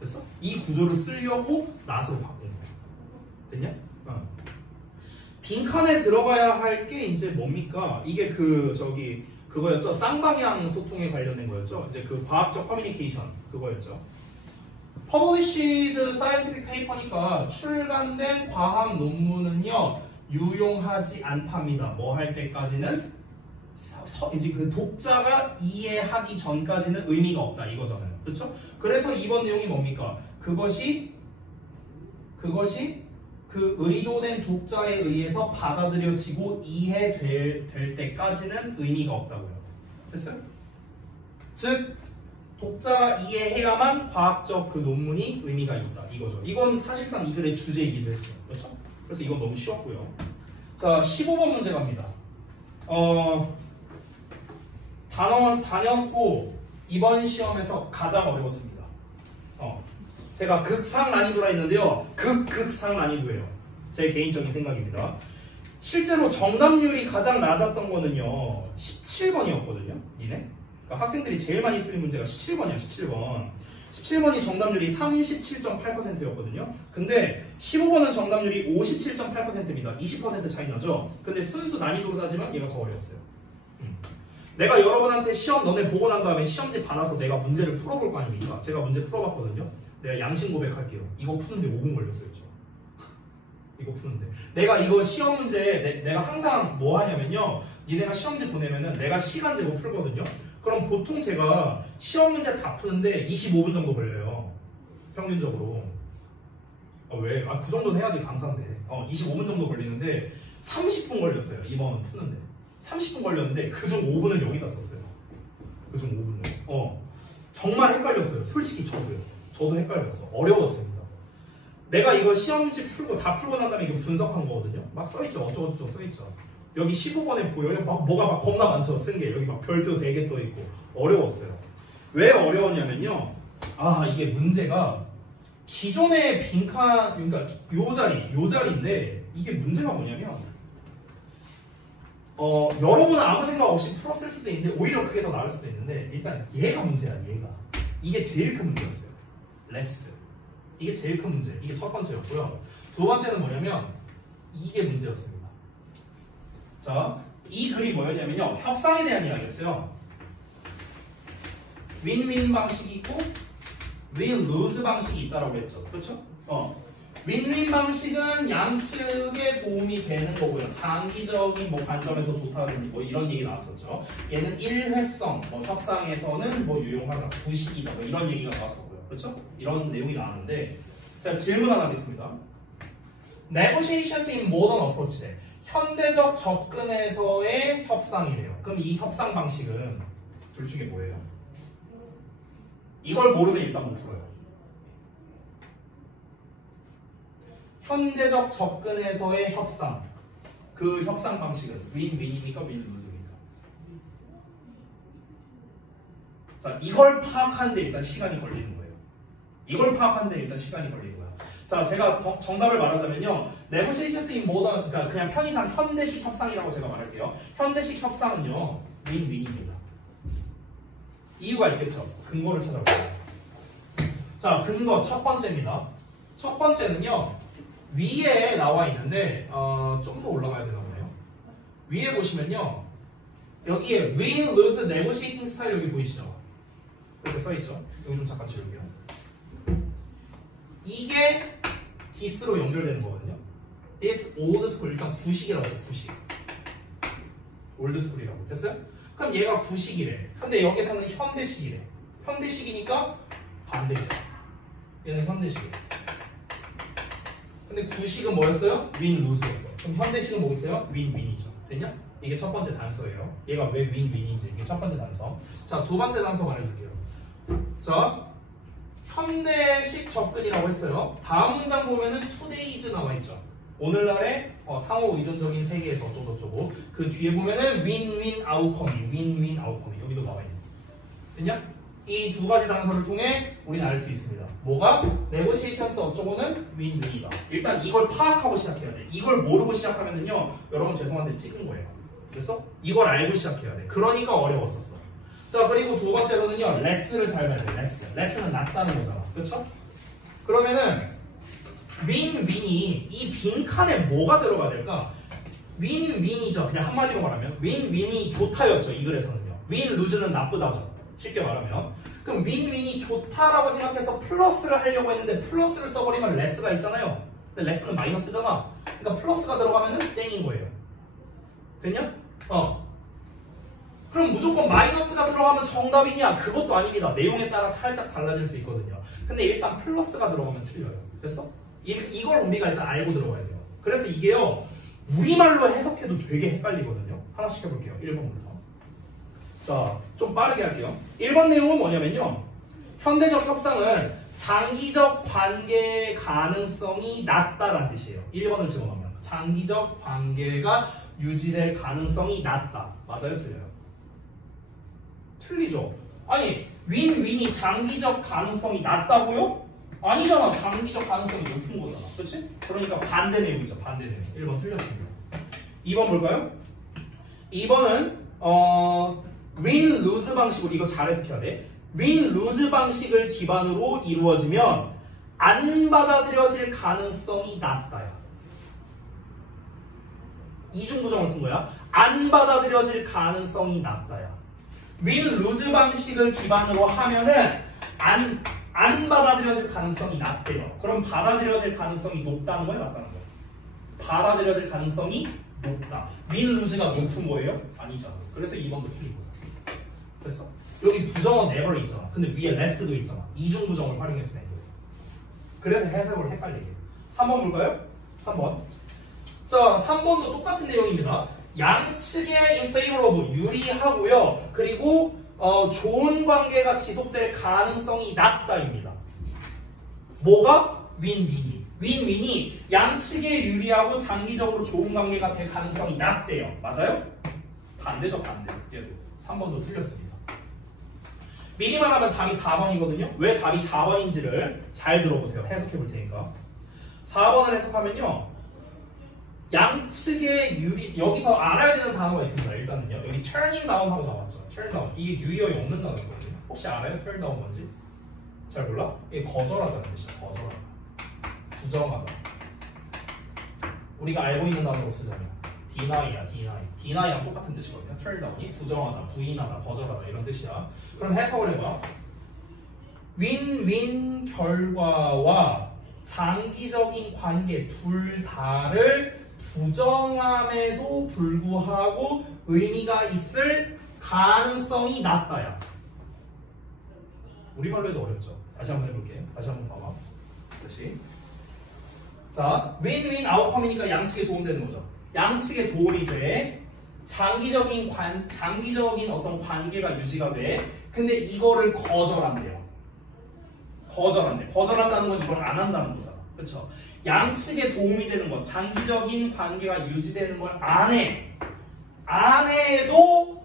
됐어? 이 구조를 쓰려고 not으로 바꾼 거야. 됐냐? 빈칸에 들어가야 할 게 이제 뭡니까? 이게 그거였죠. 쌍방향 소통에 관련된 거였죠. 이제 그 과학적 커뮤니케이션 그거였죠. Published scientific paper니까 출간된 과학 논문은요 유용하지 않답니다. 뭐 할 때까지는 이제 그 독자가 이해하기 전까지는 의미가 없다 이거잖아요. 그렇죠? 그래서 2번 내용이 뭡니까? 그것이 그 의도된 독자에 의해서 받아들여지고 이해될 때까지는 의미가 없다고요. 됐어요? 즉 독자가 이해해야만 과학적 그 논문이 의미가 있다 이거죠. 이건 사실상 이들의 주제이기도 했죠. 그렇죠? 그래서 이건 너무 쉬웠고요. 자, 15번 문제 갑니다. 단연코 이번 시험에서 가장 어려웠습니다. 제가 극상 난이도라 했는데요. 극상 난이도예요. 제 개인적인 생각입니다. 실제로 정답률이 가장 낮았던 거는요. 17번이었거든요. 니네? 그러니까 학생들이 제일 많이 틀린 문제가 17번이야. 17번. 17번이 정답률이 37.8%였거든요. 근데 15번은 정답률이 57.8%입니다. 20% 차이 나죠? 근데 순수 난이도로 따지면 얘가 더 어려웠어요. 내가 여러분한테 시험 너네 보고 난 다음에 시험지 받아서 내가 문제를 풀어볼 거 아닙니까? 제가 문제 풀어봤거든요. 내가 양심 고백할게요. 이거 푸는데 5분 걸렸어요. 이거 푸는데 내가 이거 시험 문제 내가 항상 뭐 하냐면요, 니네가 시험지 보내면은 내가 시간 재고 풀거든요. 그럼 보통 제가 시험 문제 다 푸는데 25분 정도 걸려요, 평균적으로. 왜? 그 정도는 해야지 강사인데. 25분 정도 걸리는데 30분 걸렸어요, 이번 푸는데. 30분 걸렸는데 그중 5분을 여기다 썼어요. 그중 5분을. 정말 헷갈렸어요. 솔직히 저도 헷갈렸어. 어려웠습니다. 내가 이거 시험지 풀고 다 풀고 난 다음에 이거 분석한 거거든요. 막 써있죠. 어쩌고저쩌고 써있죠. 여기 15번에 보여요? 뭐가 막 겁나 많죠. 쓴 게. 여기 막 별표 3개 써있고. 어려웠어요. 왜 어려웠냐면요, 이게 문제가 기존의 빈칸, 그러니까 요 자리인데, 이게 문제가 뭐냐면 여러분은 아무 생각 없이 풀었을 수도 있는데 오히려 그게 더 나을 수도 있는데, 일단 얘가 문제야. 이게 제일 큰 문제였어요. 레스. 이게 제일 큰 문제. 이게 첫 번째였고요. 두 번째는 뭐냐면 이게 문제였습니다. 자, 이 글이 뭐였냐면요, 협상에 대한 이야기였어요. 윈윈 방식이 있고 윈-루즈 방식이 있다라고 했죠. 그렇죠? 윈윈 방식은 양측에 도움이 되는 거고요. 장기적인 관점에서 좋다든지 이런 얘기 나왔었죠. 얘는 일회성, 협상에서는 유용하다, 구식이다, 이런 얘기가 나왔었고요. 그렇죠? 이런 내용이 나왔는데, 자, 질문 하나 하겠습니다. Negotiations in modern approach래. 현대적 접근에서의 협상이래요. 그럼 이 협상 방식은 둘 중에 뭐예요? 이걸 모르면 일단 못 풀어요. 현대적 접근에서의 협상, 그 협상 방식은 윈윈입니까, 윈루즈입니까? 자, 이걸 파악하는데 일단 시간이 걸리는 거예요. 자, 제가 정답을 말하자면요, Negotiations in modern, 그러니까 그냥 편의상 현대식 협상이라고 제가 말할게요. 현대식 협상은요, 윈윈입니다. 이유가 있겠죠. 근거를 찾아볼게요. 자, 근거 첫 번째입니다. 첫 번째는요, 위에 나와 있는데 좀 더 올라가야 되나 보네요. 위에 보시면요, 여기에 win-lose negotiating style 여기 보이시죠? 이렇게 써있죠? 여기 좀 잠깐 지울게요. 이게 this로 연결되는 거거든요. this old school, 일단 구식이라고 해요. 구식. old school이라고. 됐어요? 그럼 얘가 구식이래. 근데 여기서는 현대식이래. 현대식이니까 반대죠. 얘는 현대식이래. 근데 구식은 뭐였어요? 윈-루즈였어. 그럼 현대식은 뭐겠어요? 윈-윈이죠. 됐냐? 이게 첫 번째 단서예요. 얘가 왜 윈-윈인지, 이게 첫 번째 단서. 자, 두 번째 단서 말해줄게요. 자, 현대식 접근이라고 했어요. 다음 문장 보면은 today's 나와 있죠. 오늘날의 상호 의존적인 세계에서 어쩌고저쩌고. 그 뒤에 보면은 윈-윈 아웃컴이, 여기도 나와 있는. 됐냐? 이 두 가지 단서를 통해 우리는 알 수 있습니다. 뭐가? 네고시에이션스 어쩌고는 윈윈이다. 일단 이걸 파악하고 시작해야 돼. 이걸 모르고 시작하면은요, 여러분 죄송한데 찍은 거예요. 됐어? 이걸 알고 시작해야 돼. 그러니까 어려웠었어. 자, 그리고 두 번째로는요, 레스를 잘 봐야 돼. 레스는 낫다는 거잖아. 그렇죠? 그러면은 윈윈이 이 빈칸에 뭐가 들어가야 될까? 윈윈이죠. 그냥 한마디로 말하면 윈윈이 좋다였죠. 이 글에서는요. 윈루즈는 나쁘다죠. 쉽게 말하면. 그럼 윈윈이 좋다라고 생각해서 플러스를 하려고 했는데 플러스를 써버리면 레스가 있잖아요. 근데 레스는 마이너스잖아. 그러니까 플러스가 들어가면은 땡인 거예요. 됐냐? 그럼 무조건 마이너스가 들어가면 정답이냐? 그것도 아닙니다. 내용에 따라 살짝 달라질 수 있거든요. 근데 일단 플러스가 들어가면 틀려요. 됐어? 이걸 우리가 일단 알고 들어가야 돼요. 그래서 이게요, 우리말로 해석해도 되게 헷갈리거든요. 하나씩 해볼게요. 1번부터. 자, 좀 빠르게 할게요. 1번 내용은 뭐냐면요, 현대적 협상은 장기적 관계 가능성이 낮다라는 뜻이에요. 1번을 집어넣으면 장기적 관계가 유지될 가능성이 낮다. 맞아요? 틀려요? 틀리죠. 아니, 윈윈이 장기적 가능성이 낮다고요? 아니잖아. 장기적 가능성이 높은 거잖아. 그렇지? 그러니까 반대 내용이죠. 반대 내용. 1번 틀렸습니다. 2번 볼까요? 2번은 윈-루즈 방식으로, 이거 잘 해석해야 돼. 윈-루즈 방식을 기반으로 이루어지면 안 받아들여질 가능성이 낮다야. 이중부정을 쓴 거야. 안 받아들여질 가능성이 낮다야. win lose 방식을 기반으로 하면은 안 받아들여질 가능성이 낮대요. 그럼 받아들여질 가능성이 높다는 거예요, 낮다는 거예요? 받아들여질 가능성이 높다. win lose가 높은 거예요? 아니잖아. 그래서 2번도 틀린 거야. 됐어? 여기 부정어 never 있잖아. 근데 위에 less도 있잖아. 이중 부정을 활용해서 낸 거예요. 그래서 해석을 헷갈리게. 3번 볼까요? 3번. 자, 3번도 똑같은 내용입니다. 양측의 in favor of 유리하고요. 그리고 좋은 관계가 지속될 가능성이 낮다입니다. 뭐가? 윈윈이. 윈윈이 양측에 유리하고 장기적으로 좋은 관계가 될 가능성이 낮대요. 맞아요? 반대죠, 반대. 얘도 3번도 틀렸습니다. 미리 말하면 답이 4번이거든요. 왜 답이 4번인지를 잘 들어보세요. 해석해 볼 테니까. 4번을 해석하면요. 양측의 유리, 여기서 알아야 되는 단어가 있습니다. 일단은요. 여기 turning down 하고 나왔죠. turn down. 이게 유의어에 없는 단어거든요. 혹시 알아요? turn down 뭔지? 잘 몰라? 이게 거절하다는 뜻이야. 거절하다. 부정하다. 우리가 알고 있는 단어로 쓰자면 deni야, deny. deny랑 똑같은 뜻이거든요. turn down이 부정하다, 부인하다, 거절하다 이런 뜻이야. 그럼 해석을 해봐. 윈윈 결과와 장기적인 관계 둘 다를 부정함에도 불구하고 의미가 있을 가능성이 낮다야. 우리말로 해도 어렵죠. 다시 한번 해볼게요. 다시 한번 봐봐. 다시. 자, 윈윈 아웃컴이니까 양측에 도움되는 거죠. 양측에 도움이 돼. 장기적인 어떤 관계가 유지가 돼. 근데 이거를 거절한대요. 거절한대. 거절한다는 건 이걸 안 한다는 거잖아. 그렇죠? 양측에 도움이 되는 것, 장기적인 관계가 유지되는 걸 안 해. 안 해도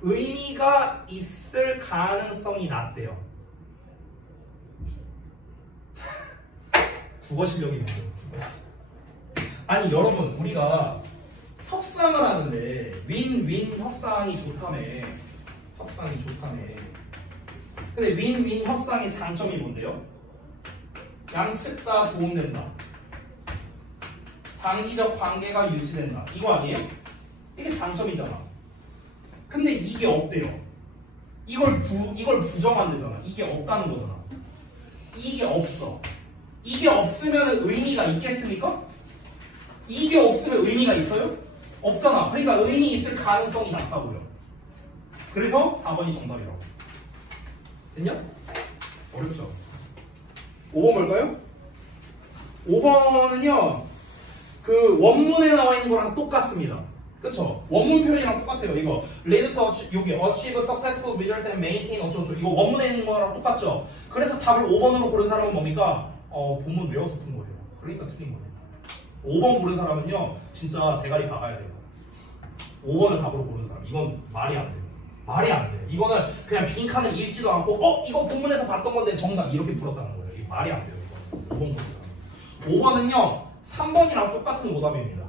의미가 있을 가능성이 낮대요. 국어 실력이 문제예요. 아니 여러분, 우리가 협상을 하는데 윈윈 협상이 좋다며. 협상이 좋다며. 근데 윈윈 협상의 장점이 뭔데요? 양측 다 도움된다. 장기적 관계가 유지된다. 이거 아니에요? 이게 장점이잖아. 근데 이게 없대요. 이걸 부정한대잖아. 이게 없다는 거잖아. 이게 없어. 이게 없으면 의미가 있겠습니까? 이게 없으면 의미가 있어요? 없잖아. 그러니까 의미 있을 가능성이 낮다고요. 그래서 4번이 정답이라고. 됐냐? 어렵죠? 5번 볼까요? 5번은요, 그 원문에 나와 있는 거랑 똑같습니다. 그쵸? 원문 표현이랑 똑같아요. 이거 lead to 여기 achieve successful results and maintain 어쩌고저쩌고 이거 원문에 있는 거랑 똑같죠? 그래서 답을 5번으로 고른 사람은 뭡니까? 본문 외워서 푼 거예요. 그러니까 틀린 거예요. 5번 고른 사람은요, 진짜 대가리 박아야 돼요. 5번을 답으로 고른 사람. 이건 말이 안 돼요. 말이 안 돼요. 이거는 그냥 빈칸을 읽지도 않고 이거 본문에서 봤던 건데 정답 이렇게 풀었다는 거예요. 이게 말이 안 돼요. 이거 5번 고른 사람. 5번은요 3번이랑 똑같은 오답입니다.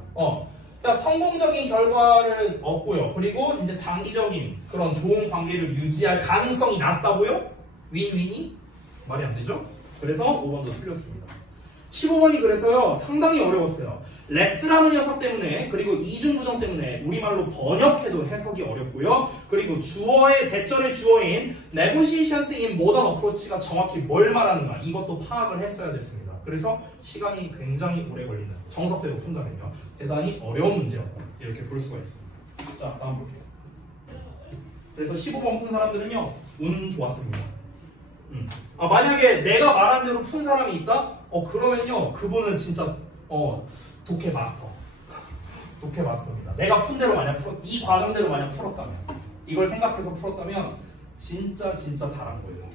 그러니까 성공적인 결과를 얻고요. 그리고 이제 장기적인 그런 좋은 관계를 유지할 가능성이 낮다고요? 윈윈이? 말이 안 되죠? 그래서 5번도 틀렸습니다. 15번이 그래서요 상당히 어려웠어요. 레스라는 녀석 때문에, 그리고 이중부정 때문에 우리말로 번역해도 해석이 어렵고요. 그리고 주어의 대절의 주어인 negotiations in modern approach가 정확히 뭘 말하는가 이것도 파악을 했어야 됐습니다. 그래서 시간이 굉장히 오래 걸리는, 정석대로 푼다면요 대단히 어려운 문제였다 이렇게 볼 수가 있습니다. 자, 다음 볼게요. 그래서 15번 푼 사람들은요 운 좋았습니다. 만약에 내가 말한 대로 푼 사람이 있다? 그러면요 그분은 진짜 독해 마스터. 독해 마스터입니다. 내가 푼 대로 만약 이 과정대로 만약 풀었다면, 이걸 생각해서 풀었다면 진짜 잘한 거예요.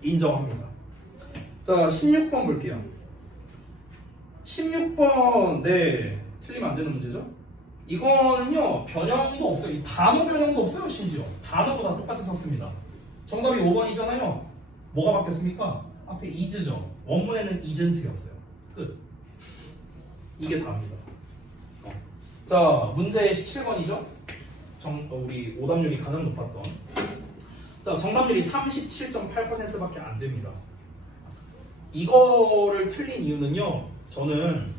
인정합니다. 자, 16번 볼게요. 16번 네 틀리면 안 되는 문제죠. 이거는요 변형도 없어요. 이 단어 변형도 없어요. 심지어 단어도 다 똑같이 썼습니다. 정답이 5번이잖아요. 뭐가 바뀌었습니까? 앞에 is죠. 원문에는 isn't였어요. 끝. 이게 답입니다. 자, 문제 17번이죠. 우리 오답률이 가장 높았던. 자, 정답률이 37.8%밖에 안 됩니다. 이거를 틀린 이유는요. 저는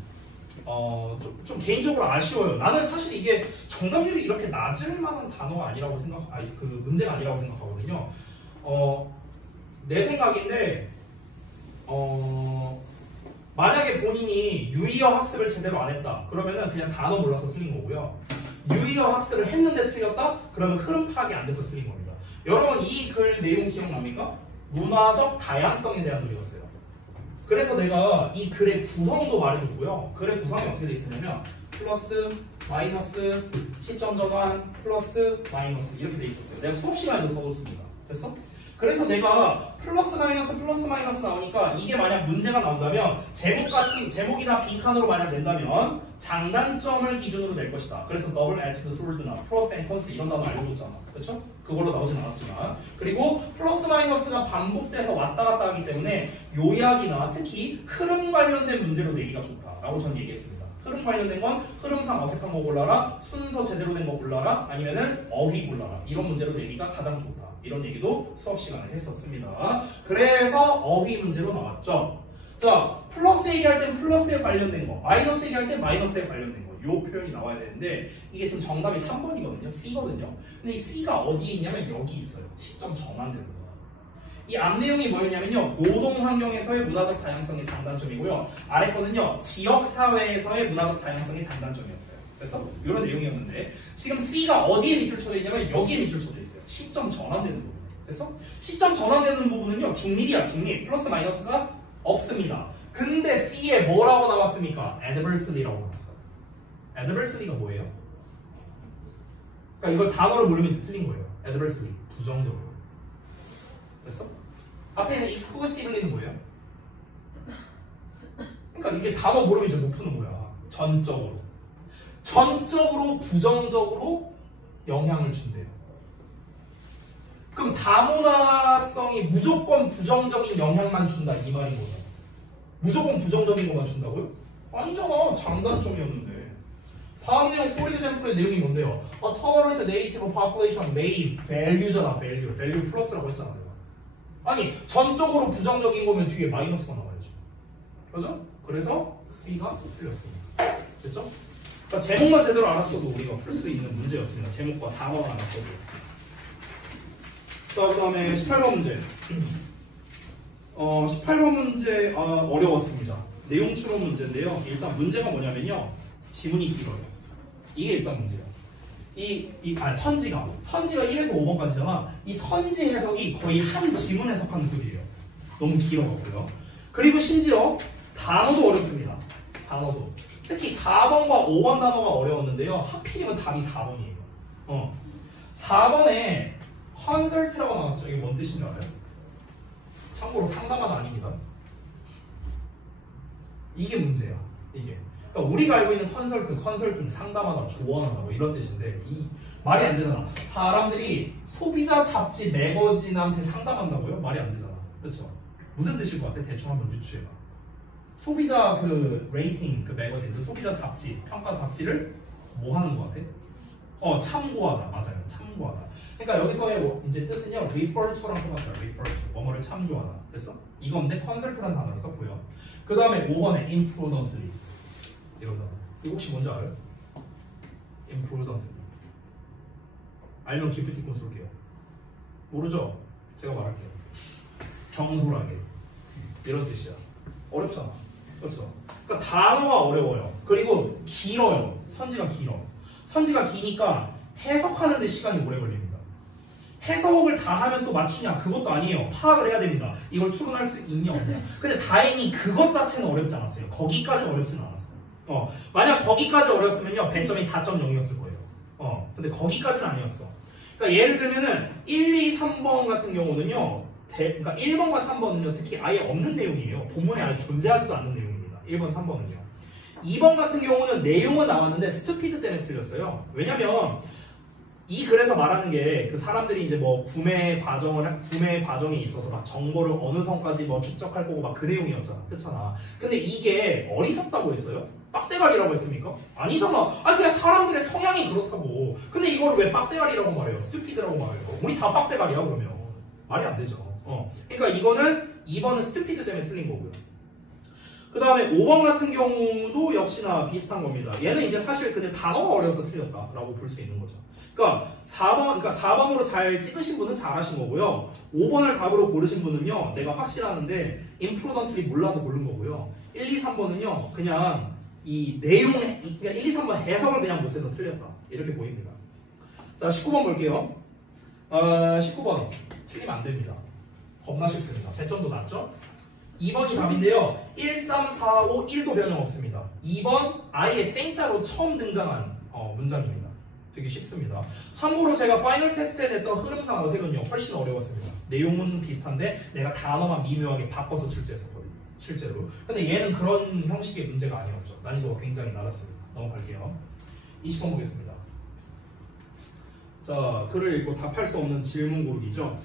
좀 개인적으로 아쉬워요. 나는 사실 이게 정답률이 이렇게 낮을 만한 단어가 아니라고 그 문제가 아니라고 생각하거든요. 내 생각인데, 만약에 본인이 유의어 학습을 제대로 안 했다. 그러면은 그냥 단어 몰라서 틀린 거고요. 유의어 학습을 했는데 틀렸다? 그러면 흐름 파악이 안 돼서 틀린 겁니다. 여러분 이 글 내용 기억납니까? 문화적 다양성에 대한 글이었어요. 그래서 내가 이 글의 구성도 말해줬고요. 글의 구성이 어떻게 돼 있었냐면 플러스, 마이너스, 시점 전환, 플러스, 마이너스 이렇게 돼 있었어요. 내가 수업 시간에도 써줬습니다. 됐어? 그래서 내가 플러스 마이너스 나오니까 이게 만약 문제가 나온다면 제목이나 빈칸으로 만약 낸다면 장단점을 기준으로 낼 것이다. 그래서 더블 에치드 스월드나 플러스 앤 컨스 이런 단어 알려줬잖아. 그렇죠? 그걸로 나오진 않았지만 그리고 플러스 마이너스가 반복돼서 왔다 갔다 하기 때문에 요약이나 특히 흐름 관련된 문제로 내기가 좋다라고 전 얘기했습니다. 흐름 관련된 건 흐름상 어색한 거 골라라, 순서 제대로 된 거 골라라, 아니면은 어휘 골라라 이런 문제로 내기가 가장 좋다. 이런 얘기도 수업 시간에 했었습니다. 그래서 어휘 문제로 나왔죠. 자, 플러스 얘기할 땐 플러스에 관련된 거, 마이너스 얘기할 땐 마이너스에 관련된 거, 요 표현이 나와야 되는데 이게 지금 정답이 3번이거든요. C거든요. 근데 이 C가 어디에 있냐면 여기 있어요. 시점 전환되는 거. 이 앞 내용이 뭐였냐면요. 노동 환경에서의 문화적 다양성의 장단점이고요. 아래 거는요. 지역 사회에서의 문화적 다양성의 장단점이었어요. 그래서 이런 내용이었는데 지금 C가 어디에 밑줄 쳐져 있냐면 여기에 밑줄 쳐져 있어요. 시점 전환되는 부분. 됐어? 시점 전환되는 부분은요. 중립이야. 중립. 플러스 마이너스가 없습니다. 근데 C에 뭐라고 나왔습니까? adversary라고 나왔어요. adversary가 뭐예요? 그러니까 이걸 단어를 모르면 틀린 거예요. adversary. 부정적으로. 됐어? 앞에 있는 exclusively는 뭐예요? 그러니까 이게 단어 모르면 이제 못 푸는 거야. 전적으로. 전적으로 부정적으로 영향을 준대요. 그럼 다문화성이 무조건 부정적인 영향만 준다 이 말인 거죠. 무조건 부정적인 것만 준다고요? 아니잖아. 장단점이었는데. 다음 내용 for example의 내용이 뭔데요? A tolerant native population may value잖아. value 플러스라고 했잖아요. 아니 전적으로 부정적인 거면 뒤에 마이너스가 나와야죠. 그죠? 그래서 C가 틀렸습니다. 됐죠? 그러니까 제목만 제대로 알았어도 우리가 풀 수 있는 문제였습니다. 제목과 단어만 알았어도. 자, 그 다음에 18번 문제. 18번 문제 어려웠습니다. 내용 추론 문제인데요. 일단 문제가 뭐냐면요. 지문이 길어요. 이게 일단 문제예요. 선지가 1에서 5번까지잖아. 이 선지 해석이 거의 한 지문 해석하는 급이에요. 너무 길어갖고요. 그리고 심지어 단어도 어렵습니다. 단어도. 특히 4번과 5번 단어가 어려웠는데요. 하필이면 답이 4번이에요. 4번에 컨설트라고 나왔죠. 이게 뭔 뜻인 줄 알아요? 참고로 상담은 아닙니다. 이게 문제야. 이게. 그러니까 우리가 알고 있는 컨설팅, 상담하다, 조언하다 뭐 이런 뜻인데 이 말이 안 되잖아. 사람들이 소비자 잡지 매거진한테 상담한다고요? 말이 안 되잖아. 그렇죠? 무슨 뜻일 것 같아? 대충 한번 유추해봐. 소비자 그 레이팅, 그 매거진, 그 소비자 잡지, 평가 잡지를 뭐 하는 것 같아? 참고하다. 맞아요. 참고하다. 그러니까 여기서의 이제 뜻은요. refer to랑 똑같아요. refer to. 뭐뭐를 참조하다. 됐어? 이건데 consult라는 단어를 썼고요. 그 다음에 5번에 imprudently. 이거 혹시 뭔지 알아요? imprudently. 알면 기프티콘 쏠게요. 모르죠? 제가 말할게요. 경솔하게. 이런 뜻이야. 어렵잖아. 그렇죠? 그러니까 단어가 어려워요. 그리고 길어요. 선지가 길어. 선지가 기니까 해석하는 데 시간이 오래 걸립니다. 해석을 다 하면 또 맞추냐? 그것도 아니에요. 파악을 해야 됩니다. 이걸 추론할 수 있냐 없냐. 근데 다행히 그것 자체는 어렵지 않았어요. 거기까지 어렵지는 않았어요. 만약 거기까지 어려웠으면요. 100점이 4.0이었을 거예요. 근데 거기까지는 아니었어. 그러니까 예를 들면은 1, 2, 3번 같은 경우는요. 그러니까 1번과 3번은요. 특히 아예 없는 내용이에요. 본문에 아예 존재하지도 않는 내용입니다. 1번, 3번은요. 2번 같은 경우는 내용은 나왔는데 스투피드 때문에 틀렸어요. 왜냐면 이 글에서 말하는 게 그 사람들이 이제 뭐 구매 과정에 있어서 막 정보를 어느 선까지 뭐 축적할 거고 막 그 내용이었잖아. 그렇잖아. 근데 이게 어리석다고 했어요? 빡대가리라고 했습니까? 아니잖아. 그냥 사람들의 성향이 그렇다고. 근데 이걸 왜 빡대가리라고 말해요? 스투피드라고 말해요. 우리 다 빡대가리야 그러면. 말이 안 되죠. 그러니까 이거는 2번은 스투피드 때문에 틀린 거고요. 그 다음에 5번 같은 경우도 역시나 비슷한 겁니다. 얘는 이제 사실 근데 단어가 어려서 틀렸다라고 볼 수 있는 거죠. 그러니까 4번으로 잘 찍으신 분은 잘하신 거고요. 5번을 답으로 고르신 분은요, 내가 확실하는데 imprudently 몰라서 고른 거고요. 1, 2, 3번은요, 그냥 이 내용, 그러니까 1, 2, 3번 해석을 그냥 못해서 틀렸다. 이렇게 보입니다. 자, 19번 볼게요. 19번 틀리면 안 됩니다. 겁나 쉽습니다. 배점도 낮죠? 2번이 답인데요. 1, 3, 4, 5, 1도 변형 없습니다. 2번 아예 생자로 처음 등장한 문장입니다. 되게 쉽습니다. 참고로 제가 파이널 테스트에 냈던 흐름상 어색은요 훨씬 어려웠습니다. 내용은 비슷한데 내가 단어만 미묘하게 바꿔서 출제했었거든요. 실제로. 근데 얘는 그런 형식의 문제가 아니었죠. 난이도가 굉장히 낮았습니다. 넘어갈게요. 20번 보겠습니다. 자, 글을 읽고 답할 수 없는 질문 고르기죠.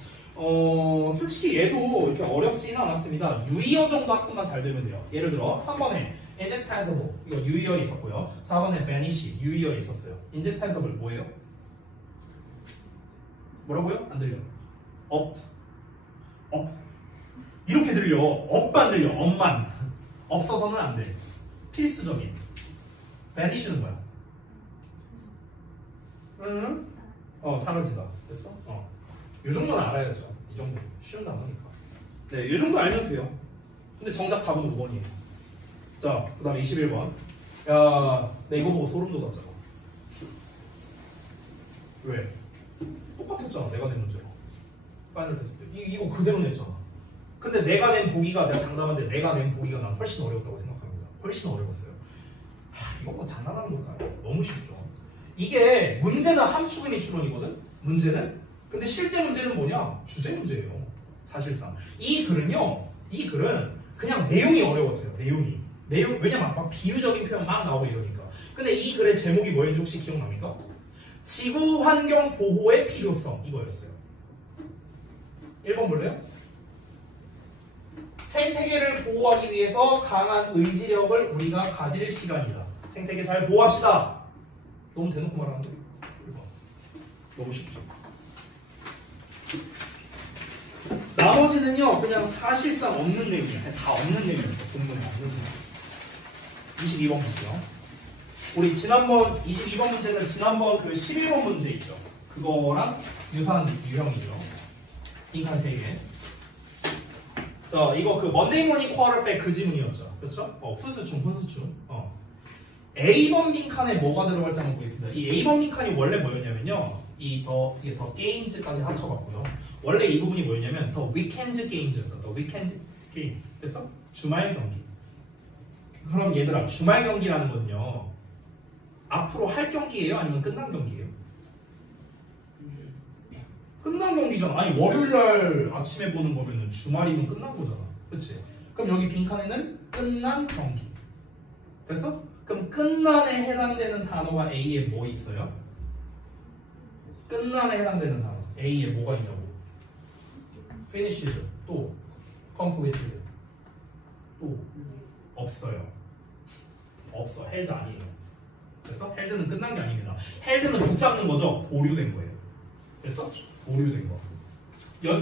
솔직히 얘도 이렇게 어렵지는 않았습니다. 유의어 정도 학습만 잘 되면 돼요. 예를 들어 3번에 indispensable 이거 유의어에 있었고요. 4번에 vanish 유의어에 있었어요. indispensable 뭐예요? 뭐라고요? 안 들려. up 이렇게 들려. up만 들려. up만 없어서는 안 돼. 필수적인. vanish는 뭐야? 사라지다. 됐어? 이 정도는 알아야죠. 이 정도. 쉬운 단어니까. 네, 이 정도 알면 돼요. 근데 정답 답은 5번이에요. 자, 그 다음에 21번. 야, 나 이거 보고 소름 돋았잖아. 왜? 똑같았잖아, 내가 낸 문제가. 파이널 테스트 때. 이거 그대로 냈잖아. 근데 내가 낸 보기가, 내가 장담한데 내가 낸 보기가 난 훨씬 어려웠다고 생각합니다. 훨씬 어려웠어요. 이건 뭐 장난하는 것도 아니고 너무 쉽죠. 이게 문제는 함축은이 추론이거든? 문제는? 근데 실제 문제는 뭐냐? 주제 문제예요. 사실상. 이 글은 그냥 내용이 어려웠어요. 왜냐면 막 비유적인 표현 막 나오고 이러니까. 근데 이 글의 제목이 뭐였는지 혹시 기억납니까? 지구 환경 보호의 필요성 이거였어요. 1번 볼래요? 생태계를 보호하기 위해서 강한 의지력을 우리가 가질 시간이다. 생태계 잘 보호합시다. 너무 대놓고 말하는데? 1번. 너무 쉽죠? 나머지는요, 그냥 사실상 없는 내용이에요. 다 없는 내용이었어요. 본문에 없는 내용. 22번 볼게요. 우리 지난번 22번 문제는 지난번 그 11번 문제 있죠. 그거랑 유사한 유형이죠. 빈칸 3개. 자, 이거 그 먼데이 모닝 쿼터백 그 지문이었죠. 그렇죠? 훈수충. A번 빈칸에 뭐가 들어갈지 한번 보겠습니다. 이 A번 빈칸이 원래 뭐였냐면요. 이게 더 게임즈까지 합쳐봤고요. 원래 이 부분이 뭐였냐면 더 위켄드 게임즈였어. 더 위켄드 게임. 됐어? 주말 경기. 그럼 얘들아, 주말 경기라는 건요. 앞으로 할 경기예요? 아니면 끝난 경기예요? 끝난 경기잖아. 아니 월요일날 아침에 보는 거면은 주말이면 끝난 거잖아. 그치? 그럼 여기 빈칸에는 끝난 경기. 됐어? 그럼 끝난에 해당되는 단어가 A에 뭐 있어요? 끝난에 해당되는 단어 A에 뭐가 있냐고. finished 또 completed 또 없어요. 없어. held 아니에요. 됐어? held는 끝난 게 아닙니다. held는 붙잡는 거죠. 보류된 거예요. 됐어? 보류된 거.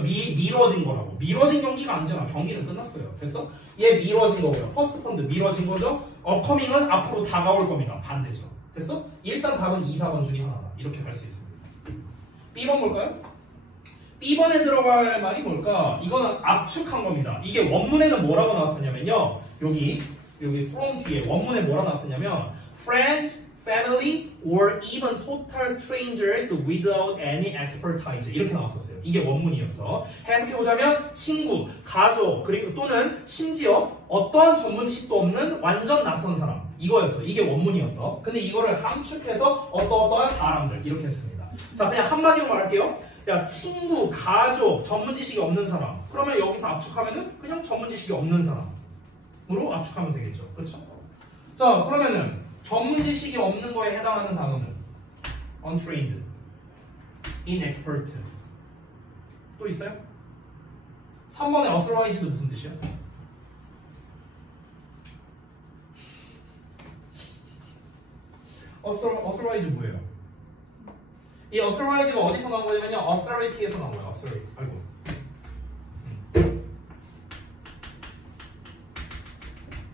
미뤄진 거라고. 미뤄진 경기가 아니잖아. 경기는 끝났어요. 됐어? 얘 미뤄진 거고요. 퍼스트폰드 미뤄진 거죠. 업커밍은 앞으로 다가올 겁니다. 반대죠. 됐어? 일단 답은 2, 4번 중에 하나다. 이렇게 갈 수 있습니다. B번 볼까요? B번에 들어갈 말이 뭘까? 이거는 압축한 겁니다. 이게 원문에는 뭐라고 나왔었냐면요. 여기 from 뒤에 원문에 뭐라고 나왔었냐면 friends, family, or even total strangers without any expertise 이렇게 나왔었어요. 이게 원문이었어. 해석해보자면 친구, 가족, 그리고 또는 심지어 어떠한 전문 지식도 없는 완전 낯선 사람 이거였어. 이게 원문이었어. 근데 이거를 함축해서 어떠한 사람들 이렇게 했습니다. 자, 그냥 한마디로 말할게요. 야, 친구, 가족, 전문 지식이 없는 사람. 그러면 여기서 압축하면은 그냥 전문 지식이 없는 사람으로 압축하면 되겠죠. 그렇죠? 자, 그러면은 전문 지식이 없는 거에 해당하는 단어는 untrained, inexpert. 또 있어요? 3번의 authorize도 무슨 뜻이야? authorize 뭐예요? 이 authorize가 어디서 나온 거냐면요. authority에서 나온 거예요. authority. 아이고.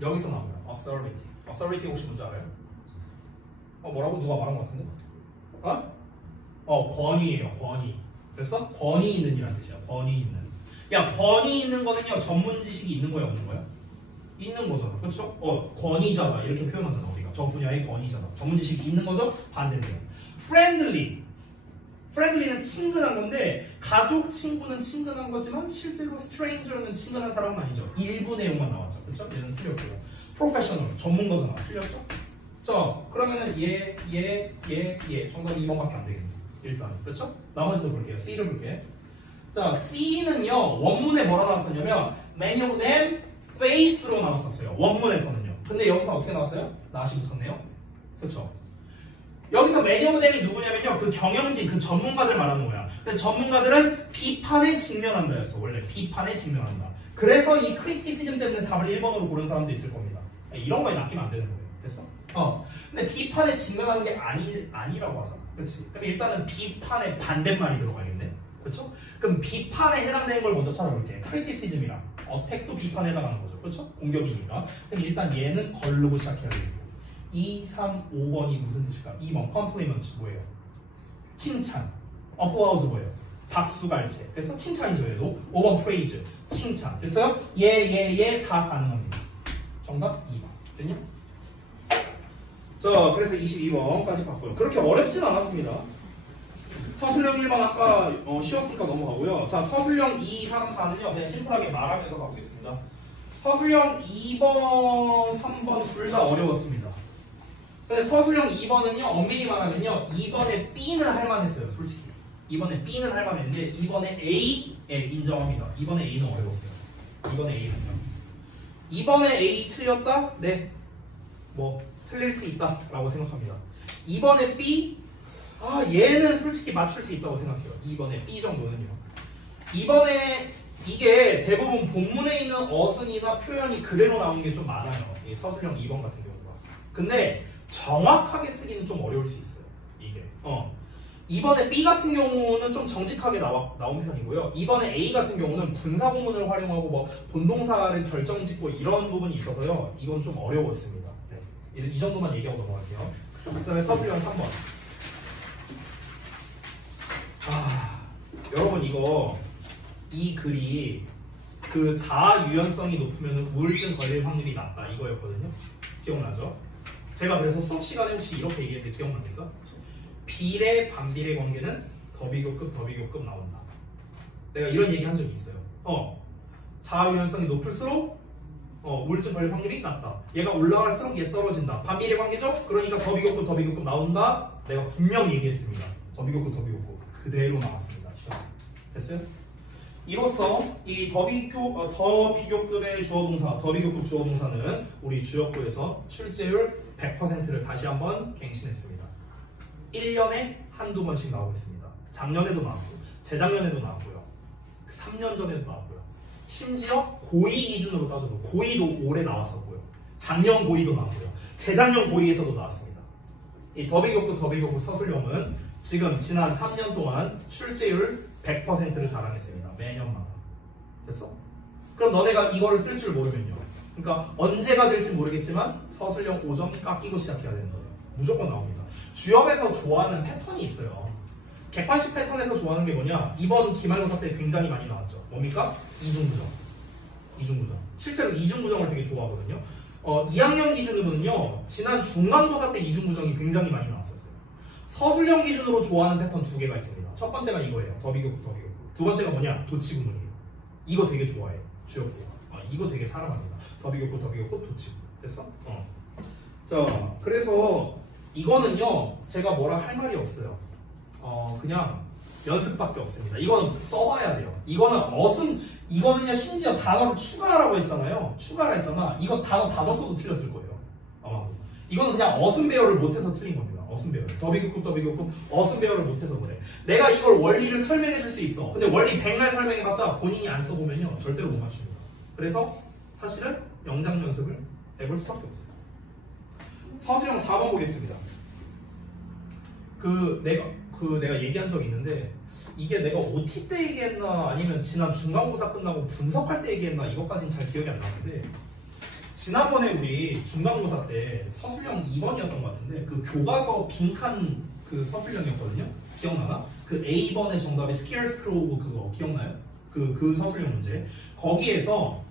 여기서 나와요. authority. authority 혹시 뭔지 알아요? 뭐라고 누가 말한 것 같은데? 권위예요. 권위. 됐어? 권위 있는 이란 뜻이야. 권위 있는. 야, 권위 있는 거는요. 전문 지식이 있는 거야, 없는 거야? 있는 거잖아. 그렇죠? 권위잖아. 이렇게 표현하잖아. 우리가. 저 분야의 권위잖아. 전문 지식이 있는 거죠? 반대네요. friendly. friendly는 친근한 건데 가족, 친구는 친근한 거지만 실제로 stranger는 친근한 사람은 아니죠. 일부 내용만 나왔죠. 그렇죠? 얘는 틀렸고요. professional. 전문가잖아. 틀렸죠? 자, 그러면은 얘. 정답 2번밖에 안 되겠네. 일단. 그렇죠? 나머지도 볼게요. C를 볼게요. 자, C는요. 원문에 뭐라 나왔었냐면 many of them face로 나왔었어요. 원문에서는요. 근데 여기서 어떻게 나왔어요? 낫이 붙었네요. 그렇죠? 여기서 many of them이 누구냐면요. 그 경영진, 그 전문가들 말하는 거야. 근데 전문가들은 비판에 직면한다 했어. 원래 비판에 직면한다. 그래서 이 criticism 때문에 답을 1번으로 고른 사람도 있을 겁니다. 이런 거에 낚이면 안 되는 거예요. 됐어? 근데 비판에 직면하는 게 아니라고 하잖아. 그렇지? 그럼 일단은 비판의 반대말이 들어가겠네. 그렇죠? 그럼 비판에 해당되는 걸 먼저 찾아볼게. criticism이랑 어택도 비판에 해당하는 거죠. 그렇죠? 공격이니까. 그럼 일단 얘는 걸르고 시작해야 되고 2, 3, 5번이 무슨 뜻일까? 2번 compliment 뭐예요? 칭찬. applause 뭐예요? 박수갈채. 그래서 칭찬이죠. 얘도 5번 praise. 칭찬. 됐어요? 예 다 가능합니다. 정답 2번. 됐냐? 자, 그래서 22번까지 봤고요. 그렇게 어렵진 않았습니다. 서술형 1번 아까 쉬웠으니까 넘어가고요. 자, 서술형 2, 3, 4는요. 그냥 심플하게 말하면서 가보겠습니다. 서술형 2번, 3번 둘 다 어려웠습니다. 근데 서술형 2번은요. 엄밀히 말하면요. 2번에 B는 할만했어요. 솔직히. 2번에 B는 할만했는데 2번에 A 인정합니다. 2번에 A는 어려웠어요. 2번에 A 인정. 2번에 A 틀렸다? 네. 뭐 틀릴 수 있다라고 생각합니다. 2번에 B 얘는 솔직히 맞출 수 있다고 생각해요. 2번에 B 정도는요. 2번에 이게 대부분 본문에 있는 어순이나 표현이 그대로 나오는 게 좀 많아요. 이 서술형 2번 같은 경우가. 근데 정확하게 쓰기는 좀 어려울 수 있어요. 이게. 2번에 B 같은 경우는 좀 정직하게 나온 편이고요. 2번에 A 같은 경우는 분사 구문을 활용하고 뭐 본동사를 결정짓고 이런 부분이 있어서요. 이건 좀 어려웠습니다. 네. 이 정도만 얘기하고 넘어갈게요. 그 다음에 서술형 3번. 여러분 이 글이 그 자아 유연성이 높으면 우울증 걸릴 확률이 낮다 이거였거든요. 기억나죠? 제가 그래서 수업 시간에 혹시 이렇게 얘기했는데 기억납니까? 비례 반비례 관계는 더비교급 나온다. 내가 이런 얘기 한 적이 있어요. 자아 유연성이 높을수록 우울증 걸릴 확률이 낮다. 얘가 올라갈수록 얘 떨어진다. 반비례 관계죠? 그러니까 더비교급 나온다. 내가 분명 얘기했습니다. 더비교급 그대로 나왔습니다. 됐어요? 이로써 이 더비교급의 주어동사, 더비교급 주어동사는 우리 주역부에서 출제율 100%를 다시 한번 갱신했습니다. 1년에 한두 번씩 나오고 있습니다. 작년에도 나왔고, 재작년에도 나왔고요. 3년 전에도 나왔고요. 심지어 고2 기준으로 따져도 고2도 올해 나왔었고요. 작년 고2도 나왔고요. 재작년 고2에서도 나왔습니다. 이 더비교급 서술형은 지금 지난 3년 동안 출제율 100%를 자랑했습니다. 매년마다. 됐어? 그럼 너네가 이거를 쓸 줄 모르면요. 그러니까 언제가 될지 모르겠지만 서술형 5점 깎이고 시작해야 되는 거예요. 무조건 나옵니다. 주업에서 좋아하는 패턴이 있어요. 객관식 패턴에서 좋아하는 게 뭐냐? 이번 기말고사 때 굉장히 많이 나왔죠. 뭡니까? 이중구정. 실제로 이중구정을 되게 좋아하거든요. 2학년 기준으로는요. 지난 중간고사 때 이중구정이 굉장히 많이 나왔었어요. 서술형 기준으로 좋아하는 패턴 2개가 있습니다. 첫 번째가 이거예요. 더비교급. 두 번째가 뭐냐? 도치구문이에요. 이거 되게 좋아해요. 주역부가. 이거 되게 사랑합니다. 더비교급, 도치구문. 됐어? 자, 그래서 이거는요. 제가 뭐라 할 말이 없어요. 그냥 연습밖에 없습니다. 이거는 써봐야 돼요. 이거는요. 심지어 단어를 추가하라고 했잖아요. 추가라 했잖아. 이거 단어 다 줬어도 틀렸을 거예요. 아마도. 이거는 그냥 어순 배열을 못해서 틀린 겁니다. 어순 배열. 더비교급 어순 배열을 못해서 그래. 내가 이걸 원리를 설명해 줄 수 있어. 근데 원리 100날 설명해봤자 본인이 안 써보면요. 절대로 못 맞춥니다. 그래서 사실은 영작 연습을 해볼 수밖에 없어요. 서술형 4번 보겠습니다. 내가 얘기한 적이 있는데 이게 내가 OT 때 얘기했나 아니면 지난 중간고사 끝나고 분석할 때 얘기했나 이것까지는 잘 기억이 안 나는데 지난번에 우리 중간고사 때 서술형 2번이었던 것 같은데 그 교과서 빈칸 그 서술형이었거든요. 기억나나? 그 A번의 정답이 스키어스크로우 그거 기억나요? 그 서술형 문제. 거기에서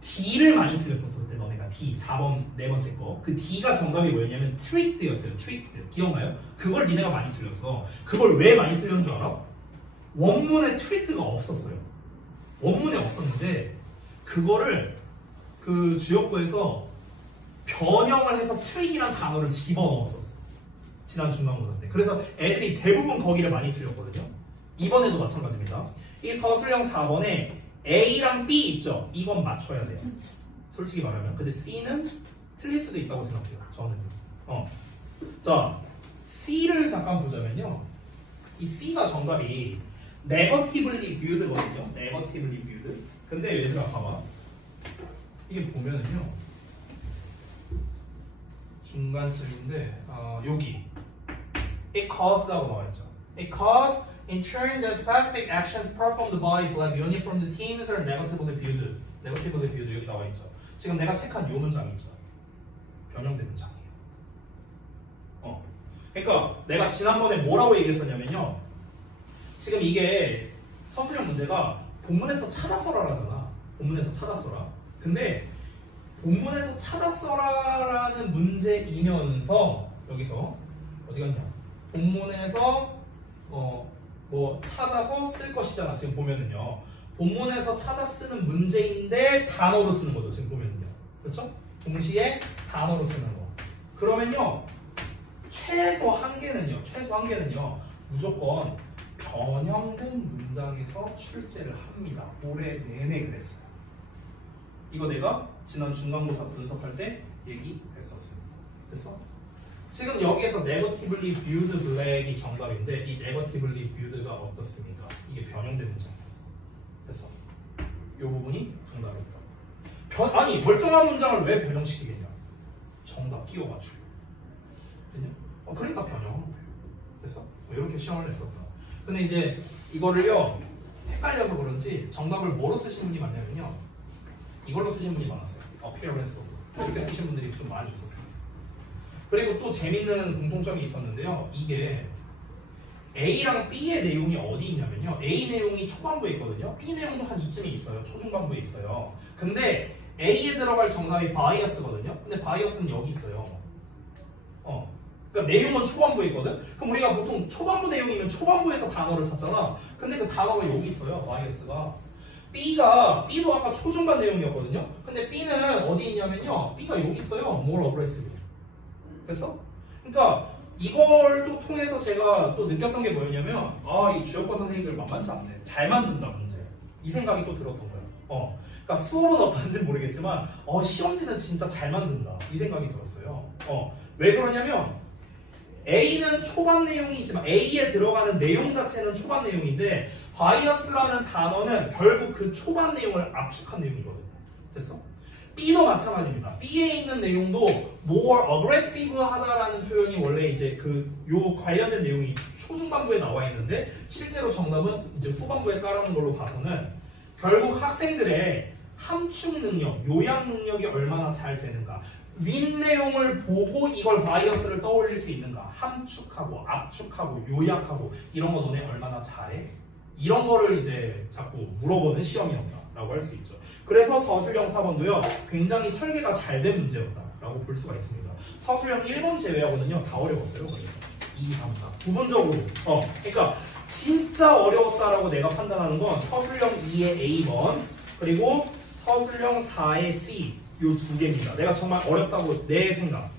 D를 많이 틀렸었을 때 너네가 D 4번 네 번째 거. 그 D가 정답이 뭐였냐면 트릭드였어요. 트릭드. 기억나요? 그걸 니네가 많이 틀렸어. 그걸 왜 많이 틀렸는 줄 알아? 원문에 트릭드가 없었어요. 원문에 없었는데 그거를 그 주역부에서 변형을 해서 트릭이란 단어를 집어넣었었어. 지난 중간고사 때. 그래서 애들이 대부분 거기를 많이 틀렸거든요. 이번에도 마찬가지입니다. 이 서술형 4번에 A랑 B 있죠? 이건 맞춰야 돼요. 솔직히 말하면. 근데 C는 틀릴 수도 있다고 생각해요. 저는. 자, C를 잠깐 보자면요. 이 C가 정답이 negatively viewed거든요. negatively viewed. 근데 얘들아 봐봐. 이게 보면은요. 중간쯤인데 여기 it caused라고 나와있죠. It caused in turn the specific actions performed by black unit from the teams are negatively viewed. negatively viewed 여기 나와있죠. 지금 내가 체크한 요 문장 있죠. 변형된 문장이에요. 그러니까 내가 지난번에 뭐라고 얘기했었냐면요. 지금 이게 서술형 문제가 본문에서 찾아 써라라잖아. 본문에서 찾아 써라. 근데 본문에서 찾아 써라라는 문제이면서 여기서 어디 갔냐? 본문에서 뭐 찾아서 쓸 것이잖아. 지금 보면은요. 본문에서 찾아 쓰는 문제인데 단어로 쓰는 거죠. 지금 보면은요. 그렇죠? 동시에 단어로 쓰는 거. 그러면요. 최소 한 개는요. 무조건 변형된 문장에서 출제를 합니다. 올해 내내 그랬어요. 이거 내가 지난 중간고사 분석할 때 얘기했었습니다. 됐어? 지금 여기에서 negatively viewed black이 정답인데 이 negatively viewed가 어떻습니까? 이게 변형된 문장이었어. 됐어? 이 부분이 정답이다. 아니 멀쩡한 문장을 왜 변형시키겠냐? 정답 끼워 맞추고. 그러니까 변형한 거예요. 됐어? 이렇게 시험을 냈었다. 근데 이제 이거를요 헷갈려서 그런지 정답을 뭐로 쓰신 분이 많냐면요. 이걸로 쓰신 분이 많았어요. appearance로. 이렇게 쓰신 분들이 좀 많이 있었어요. 그리고 또 재밌는 공통점이 있었는데요. 이게 A랑 B의 내용이 어디 있냐면요. A 내용이 초반부에 있거든요. B 내용도 한 이쯤에 있어요. 초중반부에 있어요. 근데 A에 들어갈 정답이 바이어스거든요. 근데 바이어스는 여기 있어요. 그러니까 내용은 초반부에 있거든. 그럼 우리가 보통 초반부 내용이면 초반부에서 단어를 찾잖아. 근데 그 단어가 여기 있어요. 바이어스가. B도 아까 초중반 내용이었거든요. 근데 B는 어디 있냐면요. B가 여기 있어요. more aggressive. 됐어? 그러니까 이걸 또 통해서 제가 또 느꼈던 게 뭐였냐면 이 주역과 선생님들 만만치 않네. 잘 만든다 문제. 이 생각이 또 들었던 거예요. 그러니까 수업은 어떤지 모르겠지만 시험지는 진짜 잘 만든다. 이 생각이 들었어요. 왜 그러냐면 A는 초반 내용이지만 A에 들어가는 내용 자체는 초반 내용인데 바이어스라는 단어는 결국 그 초반 내용을 압축한 내용이거든요. 됐어? B도 마찬가지입니다. B에 있는 내용도 more aggressive 하다라는 표현이 원래 이제 요 관련된 내용이 초중반부에 나와 있는데 실제로 정답은 이제 후반부에 깔아놓은 걸로 봐서는 결국 학생들의 함축 능력, 요약 능력이 얼마나 잘 되는가. 윗내용을 보고 이걸 바이어스를 떠올릴 수 있는가. 함축하고 압축하고 요약하고 이런 거 너네 얼마나 잘해? 이런 거를 이제 자꾸 물어보는 시험이었다라고 할 수 있죠. 그래서 서술형 4번도요. 굉장히 설계가 잘 된 문제였다라고 볼 수가 있습니다. 서술형 1번 제외하고는요. 다 어려웠어요. 2, 3, 4. 부분적으로. 그러니까 진짜 어려웠다라고 내가 판단하는 건 서술형 2의 A번 그리고 서술형 4의 C 요 두 개입니다. 내가 정말 어렵다고 내 생각.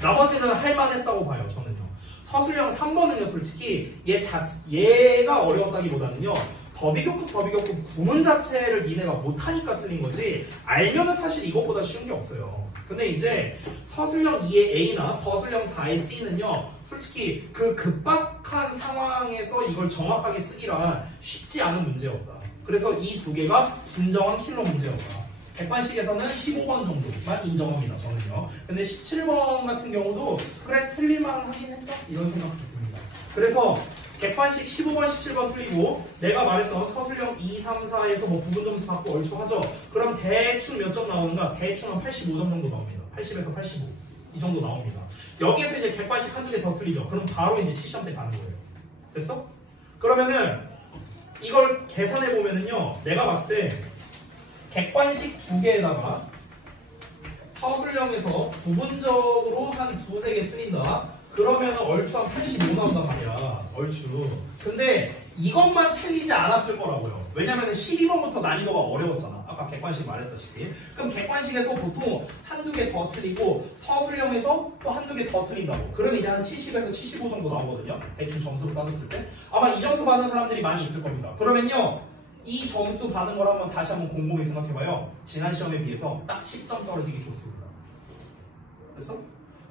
나머지는 할만했다고 봐요. 저는요. 서술형 3번은요. 솔직히 얘가 어려웠다기보다는요. 더비교급 구문 자체를 니네가 못하니까 틀린 거지 알면은 사실 이것보다 쉬운 게 없어요. 근데 이제 서술형 2의 A나 서술형 4의 C는요. 솔직히 그 급박한 상황에서 이걸 정확하게 쓰기란 쉽지 않은 문제였다. 그래서 이 두 개가 진정한 킬러 문제였다. 백반식에서는 15번 정도만 인정합니다. 저는요. 근데 17번 같은 경우도 그래 틀릴만 하긴 했다 이런 생각도 듭니다. 그래서 객관식 15번, 17번 틀리고 내가 말했던 서술형 2, 3, 4에서 뭐 부분점수 받고 얼추하죠. 그럼 대충 몇 점 나오는가? 대충 한 85점 정도 나옵니다. 80에서 85. 이 정도 나옵니다. 여기에서 이제 객관식 한두 개 더 틀리죠. 그럼 바로 이제 70점대 가는 거예요. 됐어? 그러면은 이걸 계산해 보면은요. 내가 봤을 때 객관식 두 개에다가 서술형에서 부분적으로 한 두세 개 틀린다. 그러면 얼추 한 85 나온단 말이야. 얼추. 근데 이것만 틀리지 않았을 거라고요. 왜냐면 12번부터 난이도가 어려웠잖아. 아까 객관식 말했다시피. 그럼 객관식에서 보통 한두 개 더 틀리고 서술형에서 또 한두 개 더 틀린다고. 그럼 이제 한 70에서 75 정도 나오거든요. 대충 점수를 따졌을 때. 아마 이 점수 받은 사람들이 많이 있을 겁니다. 그러면요. 이 점수 받은 걸 한번 다시 한번 곰곰이 생각해봐요. 지난 시험에 비해서 딱 10점 떨어지기 좋습니다. 됐어?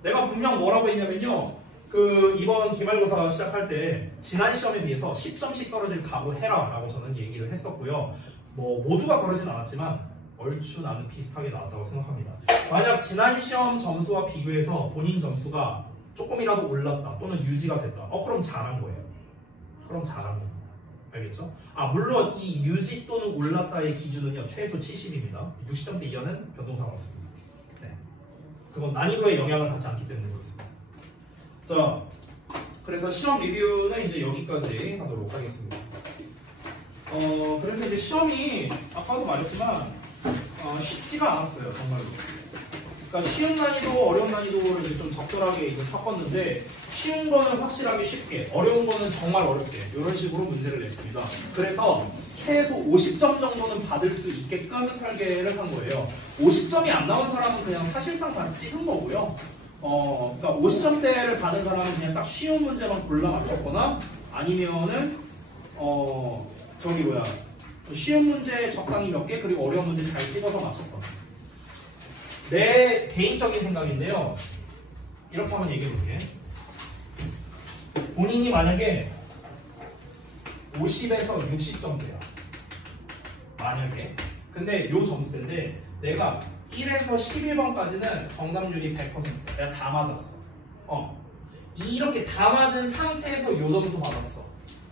내가 분명 뭐라고 했냐면요. 그 이번 기말고사 시작할 때 지난 시험에 비해서 10점씩 떨어질 각오해라 라고 저는 얘기를 했었고요. 뭐 모두가 그러진 않았지만 얼추 나는 비슷하게 나왔다고 생각합니다. 만약 지난 시험 점수와 비교해서 본인 점수가 조금이라도 올랐다 또는 유지가 됐다. 그럼 잘한 거예요. 그럼 잘한 겁니다. 알겠죠? 물론 이 유지 또는 올랐다의 기준은요. 최소 70입니다. 60점대 이하는 변동사가 없습니다. 네. 그건 난이도에 영향을 받지 않기 때문에 그렇습니다. 자, 그래서 시험 리뷰는 이제 여기까지 하도록 하겠습니다. 그래서 이제 시험이 아까도 말했지만 쉽지가 않았어요, 정말로. 그러니까 쉬운 난이도, 어려운 난이도를 이제 좀 적절하게 이제 섞었는데 쉬운 거는 확실하게 쉽게, 어려운 거는 정말 어렵게 이런 식으로 문제를 냈습니다. 그래서 최소 50점 정도는 받을 수 있게끔 설계를 한 거예요. 50점이 안 나온 사람은 그냥 사실상 다 찍은 거고요. 그러니까 50점대를 받은 사람은 그냥 딱 쉬운 문제만 골라 맞췄거나 아니면은 쉬운 문제 적당히 몇 개 그리고 어려운 문제 잘 찍어서 맞췄거나. 내 개인적인 생각인데요. 이렇게 한번 얘기해 볼게. 본인이 만약에 50에서 60점대야. 만약에. 근데 요 점수대인데 내가 1에서 11번까지는 정답률이 100%야. 내가 다 맞았어. 이렇게 다 맞은 상태에서 요 점수 받았어.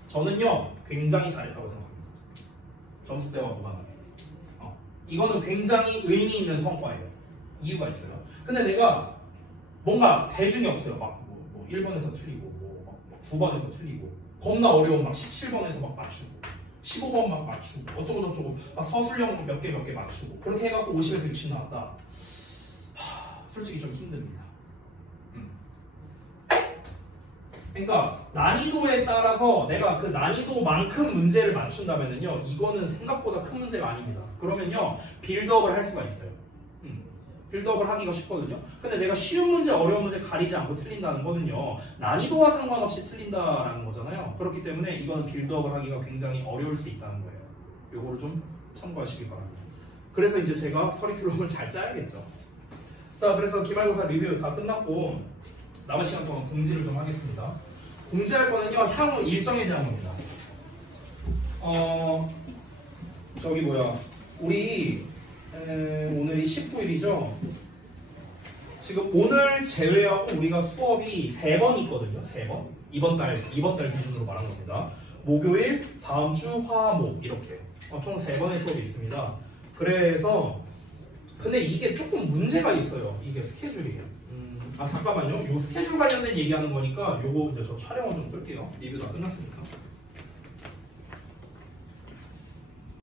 저는요 굉장히 잘했다고 생각합니다. 점수대와 무관하게. 이거는 굉장히 의미 있는 성과예요. 이유가 있어요. 근데 내가 뭔가 대중이 없어요. 막 1번에서 틀리고 막 9번에서 틀리고 겁나 어려운 막 17번에서 막 맞추고 15번 막 맞추고 어쩌고저쩌고 막 서술형 몇 개 맞추고 그렇게 해갖고 50에서 60 나왔다. 솔직히 좀 힘듭니다. 그러니까 난이도에 따라서 내가 그 난이도만큼 문제를 맞춘다면은요 이거는 생각보다 큰 문제가 아닙니다. 그러면요 빌드업을 할 수가 있어요. 빌드업을 하기가 쉽거든요. 근데 내가 쉬운 문제, 어려운 문제 가리지 않고 틀린다는 거는요 난이도와 상관없이 틀린다라는 거잖아요. 그렇기 때문에 이거는 빌드업을 하기가 굉장히 어려울 수 있다는 거예요. 요거를 좀 참고하시기 바랍니다. 그래서 이제 제가 커리큘럼을 잘 짜야겠죠. 자, 그래서 기말고사 리뷰 다 끝났고 남은 시간 동안 공지를 좀 하겠습니다. 공지할 거는요 향후 일정에 대한 겁니다. 우리 오늘이 19일이죠. 지금 오늘 제외하고 우리가 수업이 3번 있거든요. 3번. 이번 달 기준으로 말한 겁니다. 목요일, 다음 주, 화, 목 이렇게 총 3번의 수업이 있습니다. 그래서 근데 이게 조금 문제가 있어요. 이게 스케줄이에요. 잠깐만요. 요 스케줄 관련된 얘기하는 거니까 요거 이제 저 촬영을 좀 끌게요. 리뷰 다 끝났으니까.